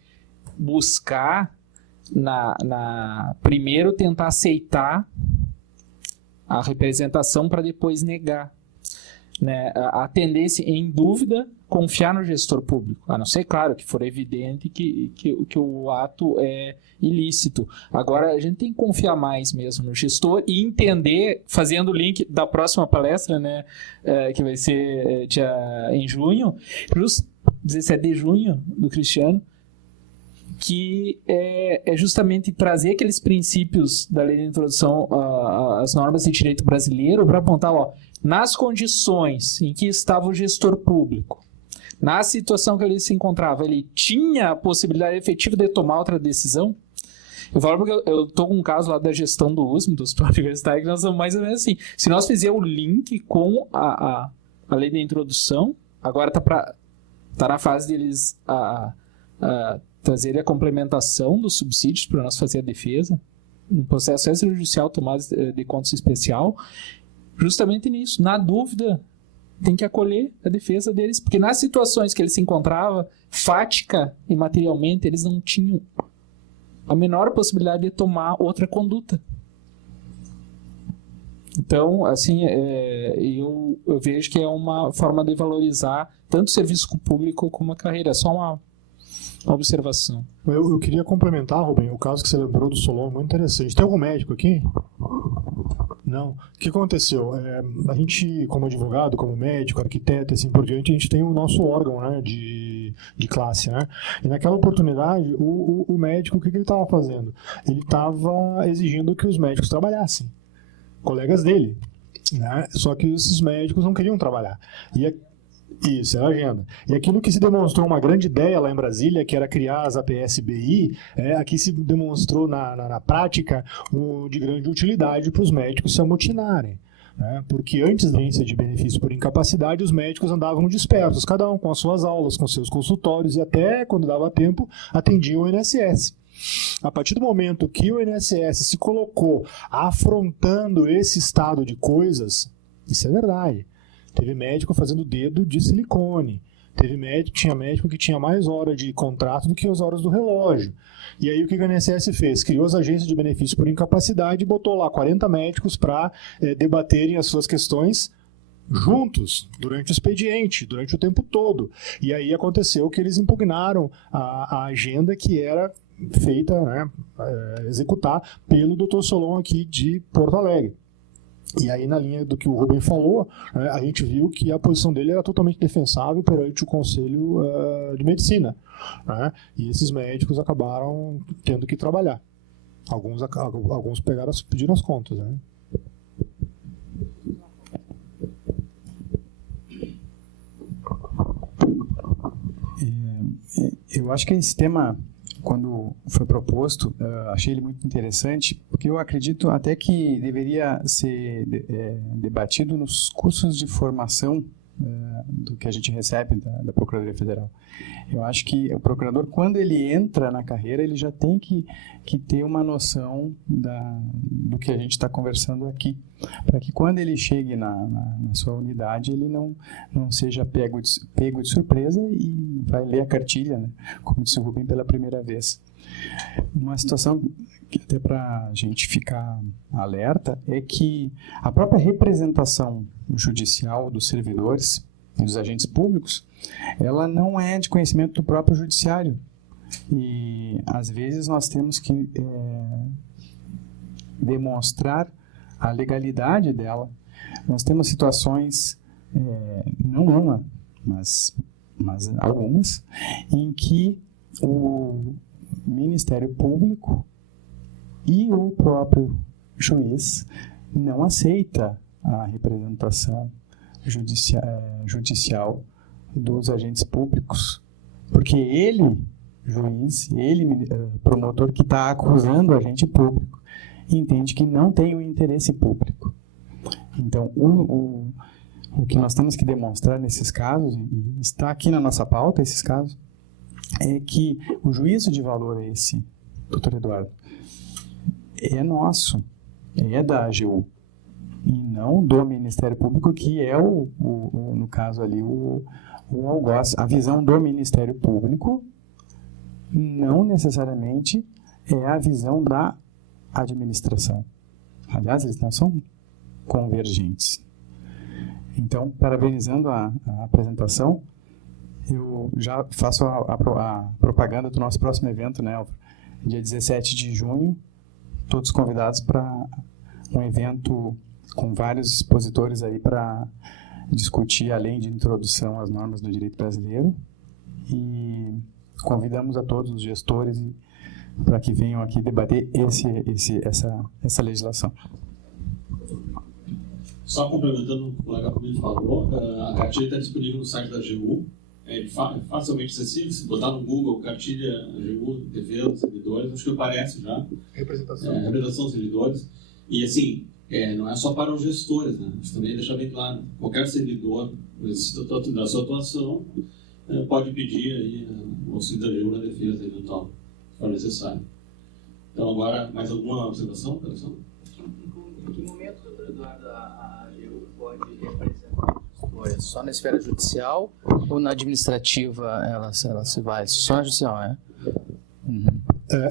buscar, primeiro tentar aceitar a representação para depois negar. Né, a tendência, em dúvida, confiar no gestor público, a não ser, claro, que for evidente que o ato é ilícito. Agora, a gente tem que confiar mais mesmo no gestor e entender, fazendo o link da próxima palestra, né, que vai ser em junho, 17 de junho, do Cristiano, que é justamente trazer aqueles princípios da lei de introdução às normas de direito brasileiro para apontar, nas condições em que estava o gestor público, na situação que ele se encontrava, ele tinha a possibilidade efetiva de tomar outra decisão. Eu falo porque eu estou com um caso lá da gestão do USM, dos próprios universitários, que nós somos mais ou menos assim. Se nós fizermos o link com a lei de introdução, agora está na fase deles trazer a complementação dos subsídios para nós fazer a defesa, um processo extrajudicial tomado de contas especial, justamente nisso. Na dúvida, tem que acolher a defesa deles, porque nas situações que eles se encontravam, fática e materialmente, eles não tinham a menor possibilidade de tomar outra conduta. Então, assim, eu vejo que é uma forma de valorizar tanto o serviço público como a carreira. É só uma observação. Eu queria complementar, Rubem, o caso que você lembrou do Solon, muito interessante. Tem algum médico aqui? Não. O que aconteceu? A gente, como advogado, como médico, arquiteto, assim por diante, a gente tem o nosso órgão, né, de classe, né? E naquela oportunidade, o médico, o que ele estava fazendo? Ele estava exigindo que os médicos trabalhassem. Colegas dele, né? Só que esses médicos não queriam trabalhar. Isso, é a agenda. E aquilo que se demonstrou uma grande ideia lá em Brasília, que era criar as APS-BI, aqui se demonstrou na prática de grande utilidade para os médicos se amotinarem. Né? Porque antes da agência de benefício por incapacidade, os médicos andavam dispersos, cada um com as suas aulas, com seus consultórios, e até, quando dava tempo, atendiam o INSS. A partir do momento que o INSS se colocou afrontando esse estado de coisas, isso é verdade. Teve médico fazendo dedo de silicone. Tinha médico que tinha mais hora de contrato do que as horas do relógio. E aí o que a INSS fez? Criou as agências de benefício por incapacidade e botou lá 40 médicos para debaterem as suas questões juntos, durante o expediente, durante o tempo todo. E aí aconteceu que eles impugnaram a agenda que era feita, executar pelo Dr. Solon aqui de Porto Alegre. E aí, na linha do que o Rubem falou, a gente viu que a posição dele era totalmente defensável perante o Conselho de Medicina. E esses médicos acabaram tendo que trabalhar. Alguns pediram as contas. Eu acho que esse tema, quando foi proposto, achei ele muito interessante, porque eu acredito até que deveria ser debatido nos cursos de formação do que a gente recebe da Procuradoria Federal. Eu acho que o procurador, quando ele entra na carreira, ele já tem que ter uma noção do que a gente está conversando aqui, para que quando ele chegue na sua unidade, ele não seja pego de surpresa e vai ler a cartilha, né? Como disse o Rubem, pela primeira vez. Uma situação que até para a gente ficar alerta é que a própria representação judicial dos servidores e dos agentes públicos, ela não é de conhecimento do próprio judiciário. E, às vezes, nós temos que demonstrar a legalidade dela. Nós temos situações, não uma, mas algumas, em que o Ministério Público e o próprio juiz não aceita a representação judicial dos agentes públicos, porque ele, juiz, ele, promotor que está acusando o agente público, entende que não tem o interesse público. Então, o que nós temos que demonstrar nesses casos, e está aqui na nossa pauta esses casos, é que o juízo de valor esse, doutor Eduardo, é nosso, é da AGU, e não do Ministério Público, que é, no caso ali, o algoz. A visão do Ministério Público não necessariamente é a visão da administração. Aliás, eles não são convergentes. Então, parabenizando a apresentação, eu já faço a propaganda do nosso próximo evento, né, dia 17 de junho, todos convidados para um evento com vários expositores aí para discutir, além de introdução às normas do direito brasileiro, e convidamos a todos os gestores para que venham aqui debater essa legislação. Só complementando o que o colega Rubem falou, a cartilha está disponível no site da AGU, é facilmente acessível. Se botar no Google cartilha AGU, defesa dos servidores, acho que aparece já. Representação dos servidores. E assim, não é só para os gestores, né? Mas também deixar bem claro, qualquer servidor da sua atuação pode pedir aí o auxílio da AGU na defesa eventual, se for necessário. Então agora, mais alguma observação, pessoal? Em que momento, doutor Eduardo, a AGU pode representar gestores? Só na esfera judicial ou na administrativa ela se vai? Só na judicial, né? Uhum.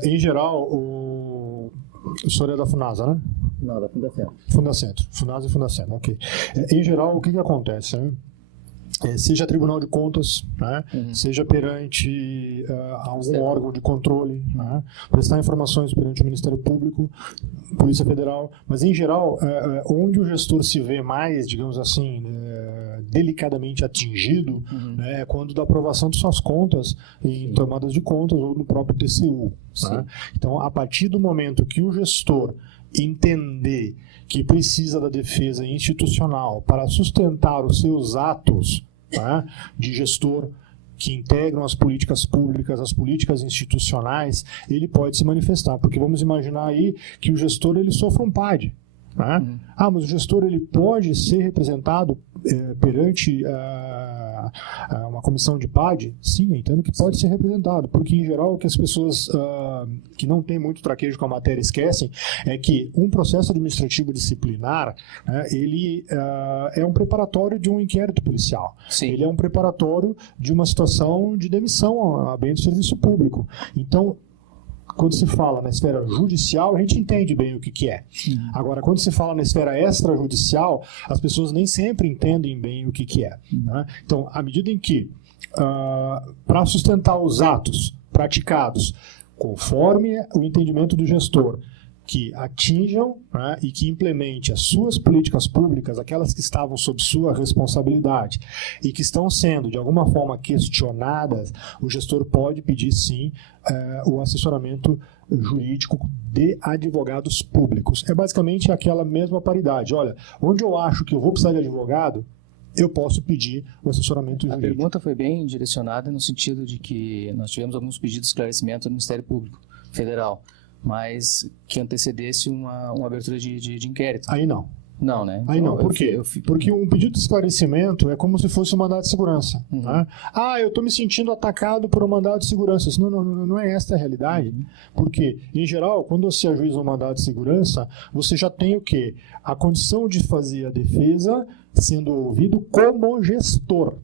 Em geral, o senhor é da FUNASA, né? Não, da Fundacentro. Fundacentro. FUNASA e Fundacentro, ok. Em geral, o que acontece, né? Seja Tribunal de Contas, né? Seja perante algum órgão de controle, né? Prestar informações perante o Ministério Público, Polícia Federal, mas em geral, onde o gestor se vê mais, digamos assim, delicadamente atingido, né? É quando da aprovação de suas contas em tomadas de contas ou no próprio TCU. Né? Então, a partir do momento que o gestor entender que precisa da defesa institucional para sustentar os seus atos, né, de gestor que integram as políticas públicas, as políticas institucionais, ele pode se manifestar, porque vamos imaginar aí que o gestor ele sofre um PAD. Né? Mas o gestor ele pode ser representado perante uma comissão de PAD, sim, eu entendo que pode ser representado, porque em geral o que as pessoas que não têm muito traquejo com a matéria esquecem é que um processo administrativo disciplinar, ele é um preparatório de um inquérito policial. Sim. Ele é um preparatório de uma situação de demissão a bem do serviço público. Então, quando se fala na esfera judicial, a gente entende bem o que é. Agora, quando se fala na esfera extrajudicial, as pessoas nem sempre entendem bem o que é. Né? Então, à medida em que, para sustentar os atos praticados conforme o entendimento do gestor, que atinjam, né, e que implemente as suas políticas públicas, aquelas que estavam sob sua responsabilidade e que estão sendo de alguma forma questionadas, o gestor pode pedir sim o assessoramento jurídico de advogados públicos. É basicamente aquela mesma paridade. Olha, onde eu acho que eu vou precisar de advogado, eu posso pedir o assessoramento jurídico. A pergunta foi bem direcionada no sentido de que nós tivemos alguns pedidos de esclarecimento do Ministério Público Federal, mas que antecedesse uma abertura de inquérito. Aí não. Não, né? Aí não, por quê? Porque um pedido de esclarecimento é como se fosse um mandado de segurança. Né? Eu estou me sentindo atacado por um mandado de segurança. Isso não é esta a realidade. Porque, em geral, quando você ajuiza um mandado de segurança, você já tem o quê? A condição de fazer a defesa sendo ouvido como gestor.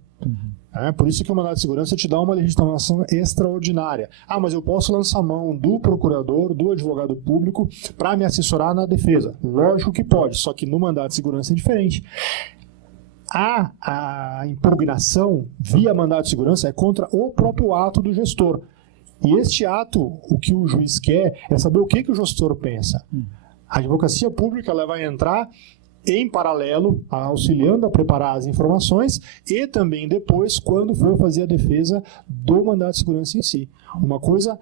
Por isso que o mandado de segurança te dá uma legitimação extraordinária. Mas eu posso lançar mão do procurador, do advogado público, para me assessorar na defesa. Lógico que pode, só que no mandado de segurança é diferente. A impugnação via mandado de segurança é contra o próprio ato do gestor. E este ato, o que o juiz quer é saber o que o gestor pensa. A advocacia pública ela vai entrar em paralelo, auxiliando a preparar as informações e também depois, quando for fazer a defesa do mandado de segurança em si. Uma coisa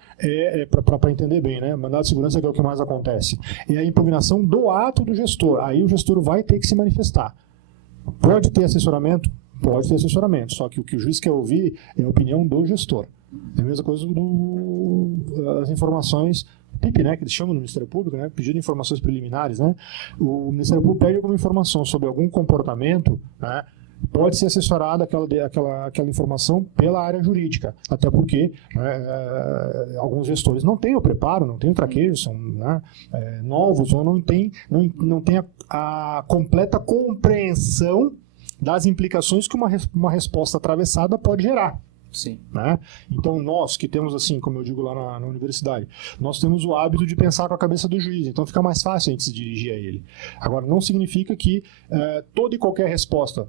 para entender bem, né? Mandado de segurança que é o que mais acontece, é a impugnação do ato do gestor. Aí o gestor vai ter que se manifestar. Pode ter assessoramento? Pode ter assessoramento, só que o que o juiz quer ouvir é a opinião do gestor. É a mesma coisa das informações PIP, né, que eles chamam no Ministério Público, né, pedido de informações preliminares, né, o Ministério Público pede alguma informação sobre algum comportamento, né, pode ser assessorada aquela informação pela área jurídica, até porque alguns gestores não têm o preparo, não têm o traquejo, são novos ou não têm a completa compreensão das implicações que uma resposta atravessada pode gerar. Sim. Né? Então nós que temos, assim, como eu digo lá na universidade, nós temos o hábito de pensar com a cabeça do juiz, então fica mais fácil a gente se dirigir a ele. Agora, não significa que toda e qualquer resposta,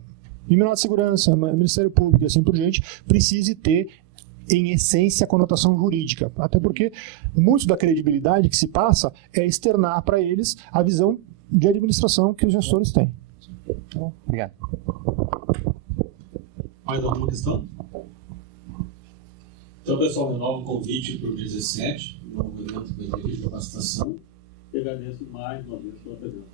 Ministério de Segurança, Ministério Público e assim por diante, precise ter em essência a conotação jurídica, até porque muito da credibilidade que se passa é externar para eles a visão de administração que os gestores têm. Obrigado. Mais alguma questão? Então, pessoal, renovo o convite para o 17, no evento de capacitação. E agradeço mais uma vez pela presença.